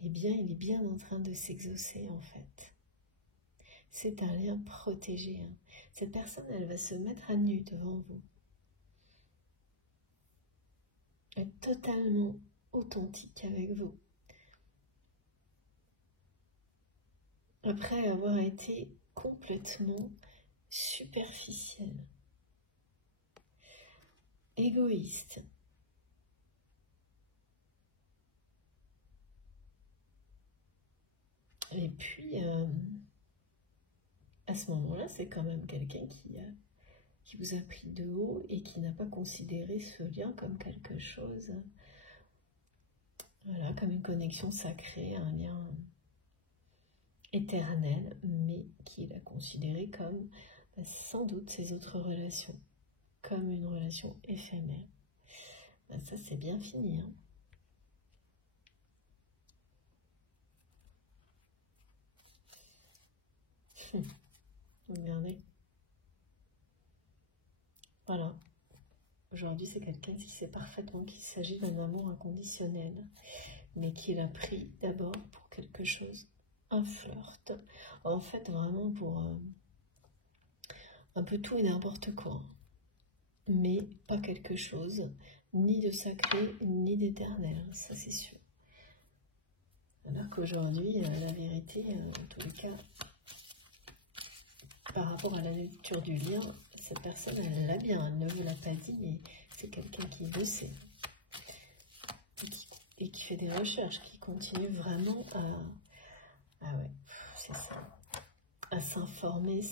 eh bien, il est bien en train de s'exaucer, en fait. C'est un lien protégé. Hein. Cette personne, elle va se mettre à nu devant vous. Être totalement authentique avec vous. Après avoir été complètement superficielle, égoïste. Et puis, à ce moment-là, c'est quand même quelqu'un qui vous a pris de haut et qui n'a pas considéré ce lien comme quelque chose, voilà, comme une connexion sacrée, un lien éternel, mais qu'il a considéré comme, sans doute, ses autres relations, comme une relation éphémère. Ça, c'est bien fini, hein. Regardez. Voilà. Aujourd'hui, c'est quelqu'un qui sait parfaitement qu'il s'agit d'un amour inconditionnel, mais qu'il a pris d'abord pour quelque chose, un flirt. En fait, vraiment pour un peu tout et n'importe quoi. Mais pas quelque chose, ni de sacré, ni d'éternel, ça c'est sûr. Alors qu'aujourd'hui, la vérité, en tous les cas, rapport à la lecture du lien, cette personne, elle l'a bien, elle ne vous l'a pas dit, mais c'est quelqu'un qui le sait. Et qui fait des recherches, qui continue vraiment à... Ah ouais, c'est ça. À s'informer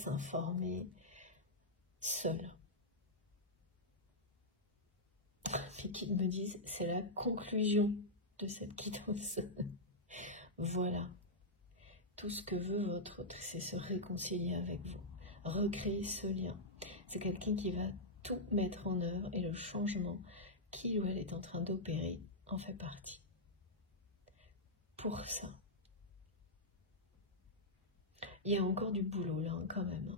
seul. Puis qu'ils me disent, c'est la conclusion de cette guidance. Voilà. Tout ce que veut votre autre, c'est se réconcilier avec vous. Recréer ce lien. C'est quelqu'un qui va tout mettre en œuvre et le changement qu'il ou elle est en train d'opérer en fait partie. Pour ça, il y a encore du boulot là, quand même.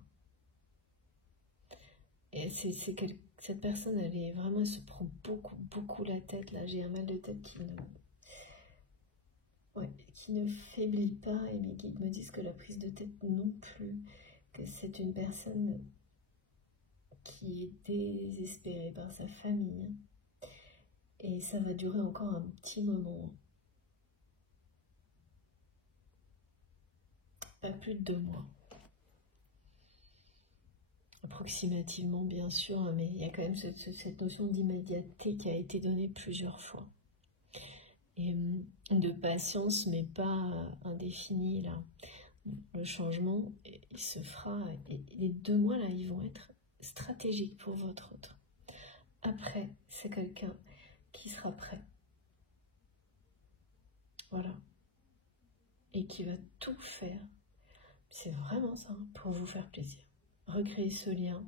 Et cette personne, elle se prend beaucoup la tête. Là, j'ai un mal de tête qui ne faiblit pas, et mes guides me disent que la prise de tête non plus, que c'est une personne qui est désespérée par sa famille. Et ça va durer encore un petit moment. Pas plus de 2 mois. Approximativement, bien sûr, mais il y a quand même cette notion d'immédiateté qui a été donnée plusieurs fois. Et de patience, mais pas indéfinie, là. Le changement, il se fera, et les 2 mois, là, ils vont être stratégiques pour votre autre. Après, c'est quelqu'un qui sera prêt. Voilà. Et qui va tout faire. C'est vraiment ça, pour vous faire plaisir. Recréer ce lien.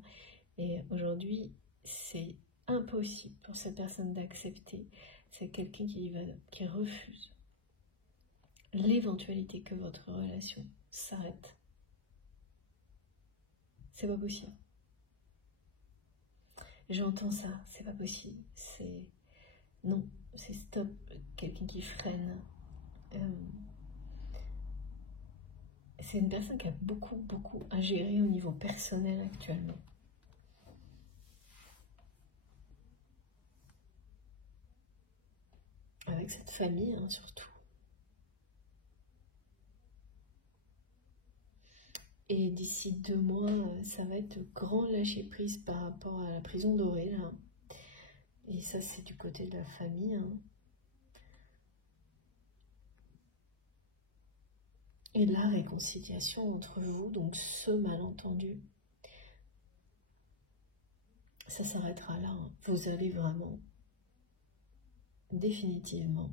Et aujourd'hui, c'est impossible pour cette personne d'accepter. C'est quelqu'un qui refuse l'éventualité que votre relation s'arrête. C'est pas possible. J'entends ça, c'est pas possible. C'est non, c'est stop. Quelqu'un qui freine. C'est une personne qui a beaucoup à gérer au niveau personnel actuellement. Avec cette famille, hein, surtout. Et d'ici 2 mois, ça va être grand lâcher prise par rapport à la prison dorée, là. Et ça, c'est du côté de la famille, hein. Et la réconciliation entre vous, donc ce malentendu, ça s'arrêtera là, hein. Vous allez vraiment, définitivement,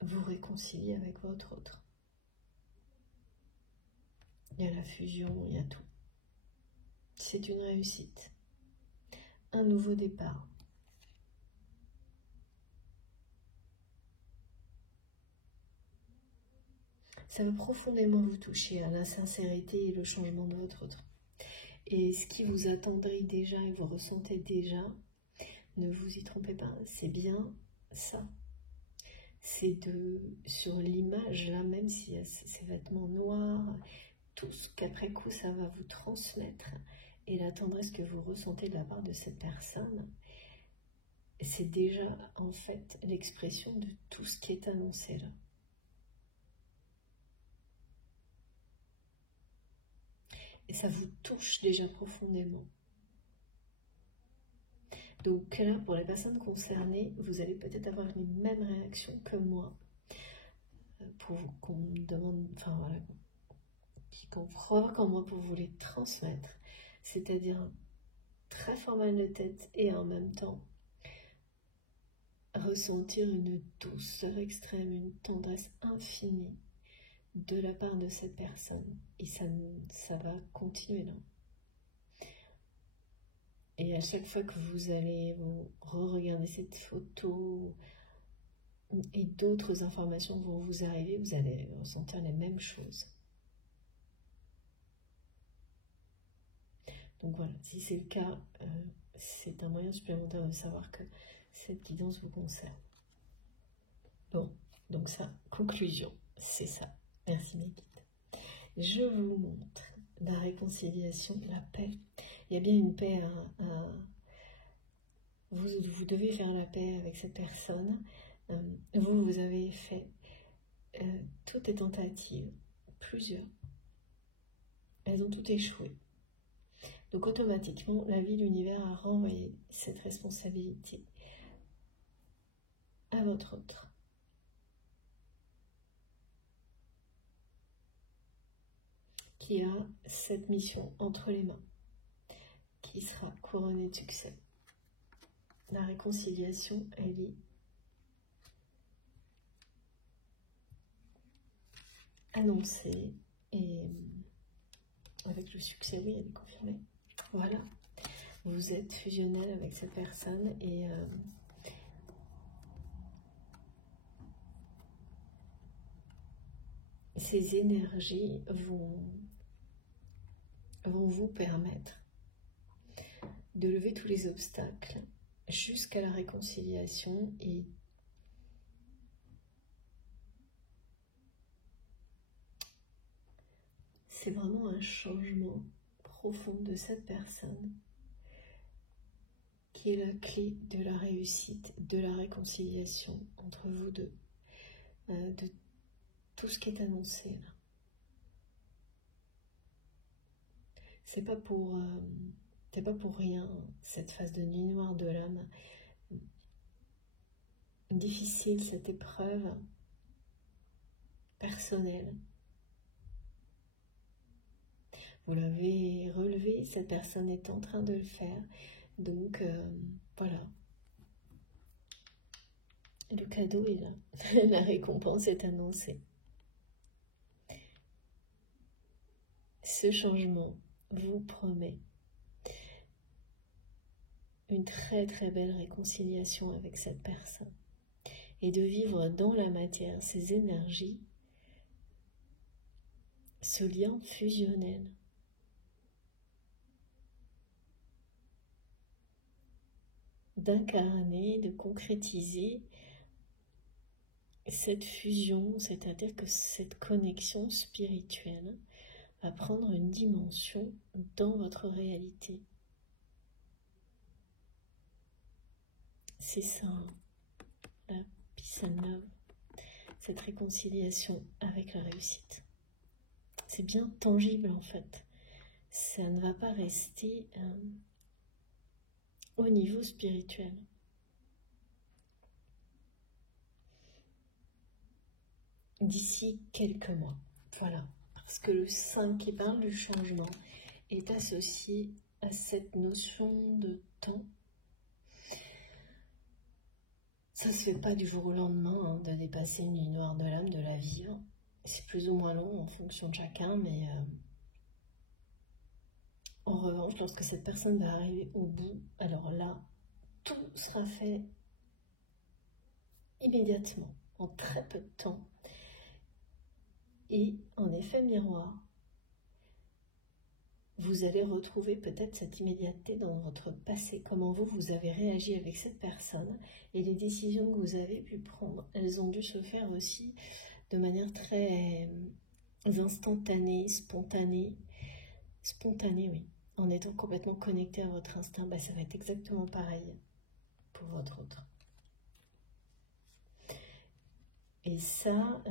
vous réconcilier avec votre autre. Il y a la fusion, il y a tout. C'est une réussite. Un nouveau départ. Ça va profondément vous toucher à la sincérité et le changement de votre autre. Et ce qui vous attendrait déjà et vous ressentez déjà, ne vous y trompez pas, c'est bien ça. C'est sur l'image là, même s'il y a ces vêtements noirs, tout ce qu'après coup ça va vous transmettre et la tendresse que vous ressentez de la part de cette personne, c'est déjà en fait l'expression de tout ce qui est annoncé là. Et ça vous touche déjà profondément. Donc là, pour les personnes concernées, vous allez peut-être avoir les mêmes réactions que moi. Pour qu'on me demande, enfin voilà, qu'on provoque en moi pour vous les transmettre. C'est-à-dire très fort mal de tête et en même temps ressentir une douceur extrême, une tendresse infinie de la part de cette personne. Et ça va continuer là. Et à chaque fois que vous allez re-regarder cette photo et d'autres informations vont vous arriver, vous allez ressentir les mêmes choses. Donc voilà, si c'est le cas, c'est un moyen supplémentaire de savoir que cette guidance vous concerne. Bon, donc ça, conclusion, c'est ça. Merci mes guides. Je vous montre la réconciliation, la paix. Il y a bien une paix vous devez faire la paix avec cette personne. Vous avez fait toutes les tentatives, plusieurs. elles ont toutes échoué. Donc automatiquement, la vie, l'univers a renvoyé cette responsabilité à votre autre. Qui a cette mission entre les mains, qui sera couronnée de succès. La réconciliation, elle est annoncée et avec le succès, oui, elle est confirmée. Voilà, vous êtes fusionnel avec cette personne et ces énergies vont vous permettre de lever tous les obstacles jusqu'à la réconciliation et c'est vraiment un changement profond de cette personne qui est la clé de la réussite, de la réconciliation entre vous deux, de tout ce qui est annoncé là. C'est pas pour rien cette phase de nuit noire de l'âme. Difficile cette épreuve personnelle. Vous l'avez relevé, cette personne est en train de le faire. Donc voilà. Le cadeau est là. La récompense est annoncée. Ce changement vous promet une très très belle réconciliation avec cette personne et de vivre dans la matière ces énergies, ce lien fusionnel. D'incarner, de concrétiser cette fusion, c'est-à-dire que cette connexion spirituelle va prendre une dimension dans votre réalité. C'est ça, la peace and love, cette réconciliation avec la réussite. C'est bien tangible en fait. Ça ne va pas rester au niveau spirituel. D'ici quelques mois, voilà. Parce que le 5 qui parle du changement est associé à cette notion de temps. Ça ne se fait pas du jour au lendemain de dépasser une nuit noire de l'âme, de la vivre. C'est plus ou moins long en fonction de chacun, mais en revanche, lorsque cette personne va arriver au bout, alors là, tout sera fait immédiatement, en très peu de temps. Et en effet miroir, vous allez retrouver peut-être cette immédiateté dans votre passé, comment vous avez réagi avec cette personne et les décisions que vous avez pu prendre. Elles ont dû se faire aussi de manière très instantanée, spontanée, oui, en étant complètement connecté à votre instinct. Ça va être exactement pareil pour votre autre. Et ça...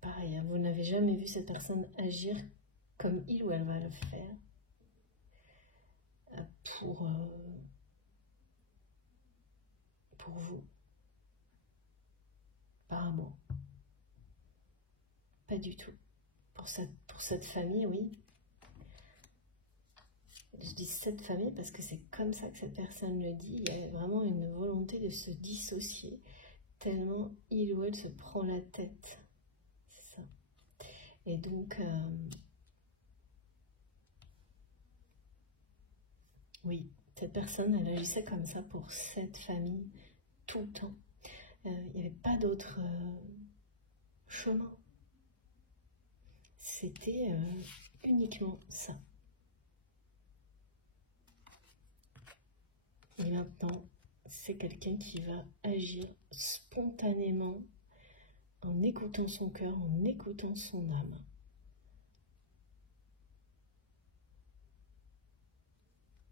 pareil, vous n'avez jamais vu cette personne agir comme il ou elle va le faire pour vous, par amour. Pas du tout. Pour cette famille, oui. Je dis cette famille parce que c'est comme ça que cette personne le dit. Il y a vraiment une volonté de se dissocier tellement il ou elle se prend la tête. C'est ça. Et donc, oui, cette personne, elle agissait comme ça pour cette famille tout le temps. Il n'y avait pas d'autre chemin. C'était uniquement ça. Et maintenant, c'est quelqu'un qui va agir spontanément en écoutant son cœur, en écoutant son âme.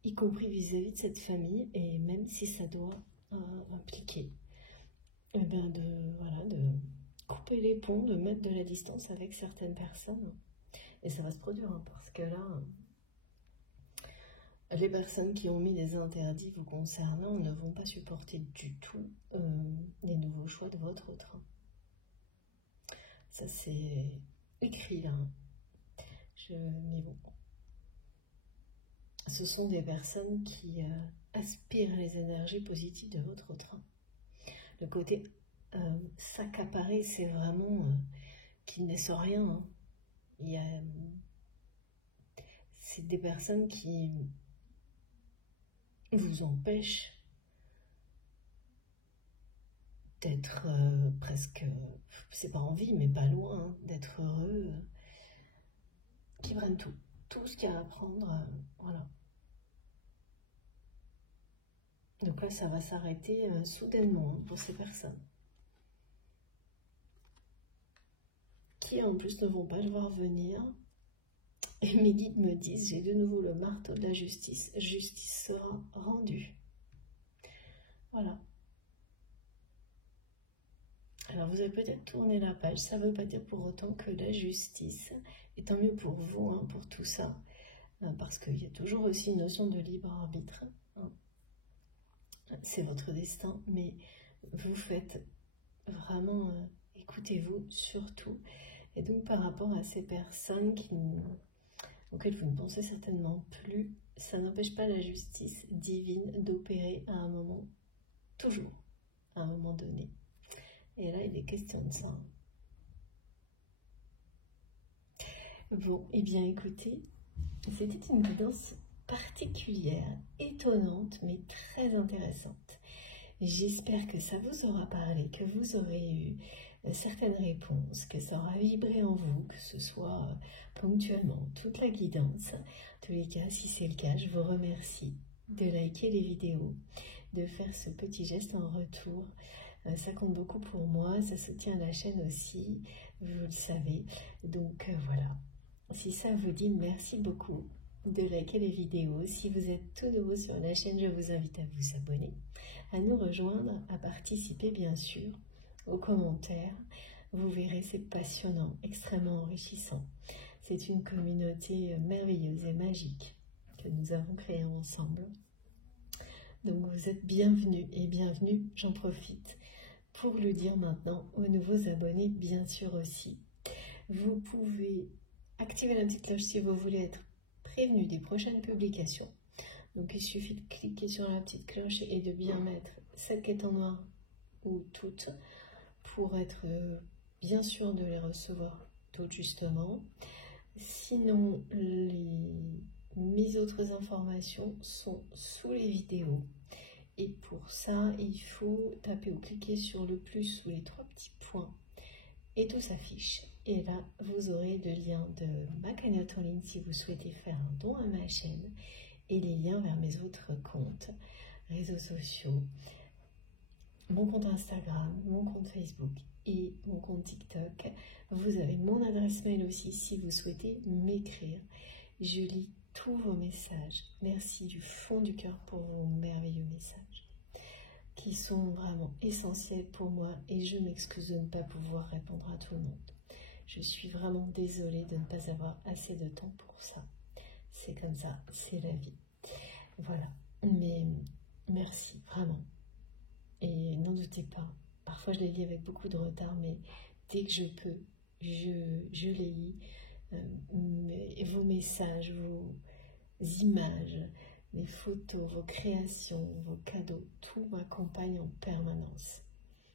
Y compris vis-à-vis de cette famille, et même si ça doit impliquer de couper couper les ponts, de mettre de la distance avec certaines personnes. Et ça va se produire, hein, parce que là, les personnes qui ont mis des interdits vous concernant ne vont pas supporter du tout les nouveaux choix de votre train. Ça c'est écrit là. Mais bon. Ce sont des personnes qui aspirent les énergies positives de votre train. Le côté s'accaparer, c'est vraiment qu'ils ne laissent rien. Hein. C'est des personnes qui vous empêchent d'être presque, c'est pas en vie, mais pas loin, hein, d'être heureux, qui prennent tout ce qu'il y a à prendre, voilà. Donc là, ça va s'arrêter soudainement, hein, pour ces personnes. Qui en plus ne vont pas le voir venir. Et mes guides me disent, j'ai de nouveau le marteau de la justice. Justice sera rendue. Voilà. Alors vous avez peut-être tourné la page, ça ne veut pas dire pour autant que la justice, et tant mieux pour vous, hein, pour tout ça, parce qu'il y a toujours aussi une notion de libre arbitre. Hein. C'est votre destin, mais vous faites vraiment, écoutez-vous surtout. Et donc par rapport à ces personnes auxquelles vous ne pensez certainement plus, ça n'empêche pas la justice divine d'opérer à un moment, toujours, à un moment donné. Et là, il est question de ça. Bon, et bien écoutez, c'était une guidance particulière, étonnante, mais très intéressante. J'espère que ça vous aura parlé, que vous aurez eu certaines réponses, que ça aura vibré en vous, que ce soit ponctuellement toute la guidance. En tous les cas, si c'est le cas, je vous remercie de liker les vidéos, de faire ce petit geste en retour. Ça compte beaucoup pour moi, ça soutient la chaîne aussi, vous le savez. Donc voilà, si ça vous dit, merci beaucoup de liker les vidéos. Si vous êtes tout nouveau sur la chaîne, je vous invite à vous abonner, à nous rejoindre, à participer bien sûr, aux commentaires. Vous verrez, c'est passionnant, extrêmement enrichissant. C'est une communauté merveilleuse et magique que nous avons créée ensemble. Donc vous êtes bienvenus et bienvenue, j'en profite pour le dire maintenant aux nouveaux abonnés, bien sûr aussi. Vous pouvez activer la petite cloche si vous voulez être prévenu des prochaines publications. Donc il suffit de cliquer sur la petite cloche et de bien mettre celle qui est en noir ou toutes pour être bien sûr de les recevoir toutes justement. Sinon, mes autres informations sont sous les vidéos. Et pour ça, il faut taper ou cliquer sur le plus ou les trois petits points et tout s'affiche. Et là, vous aurez le lien de ma cagnotte en ligne si vous souhaitez faire un don à ma chaîne et les liens vers mes autres comptes, réseaux sociaux, mon compte Instagram, mon compte Facebook et mon compte TikTok. Vous avez mon adresse mail aussi si vous souhaitez m'écrire. Je lis tous vos messages. Merci du fond du cœur pour vos merveilleux messages qui sont vraiment essentiels pour moi et je m'excuse de ne pas pouvoir répondre à tout le monde. Je suis vraiment désolée de ne pas avoir assez de temps pour ça. C'est comme ça, c'est la vie. Voilà, mais merci vraiment. Et n'en doutez pas, parfois je les lis avec beaucoup de retard, mais dès que je peux, je les lis. Vos messages, vos images, les photos, vos créations, vos cadeaux, tout m'accompagne en permanence.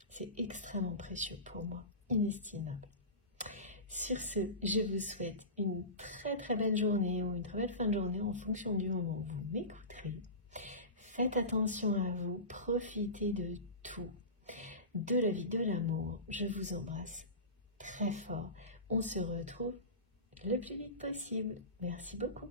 C'est extrêmement précieux pour moi, inestimable. Sur ce, je vous souhaite une très très belle journée ou une très belle fin de journée en fonction du moment où vous m'écouterez. Faites attention à vous, profitez de tout, de la vie, de l'amour. Je vous embrasse très fort. On se retrouve le plus vite possible. Merci beaucoup.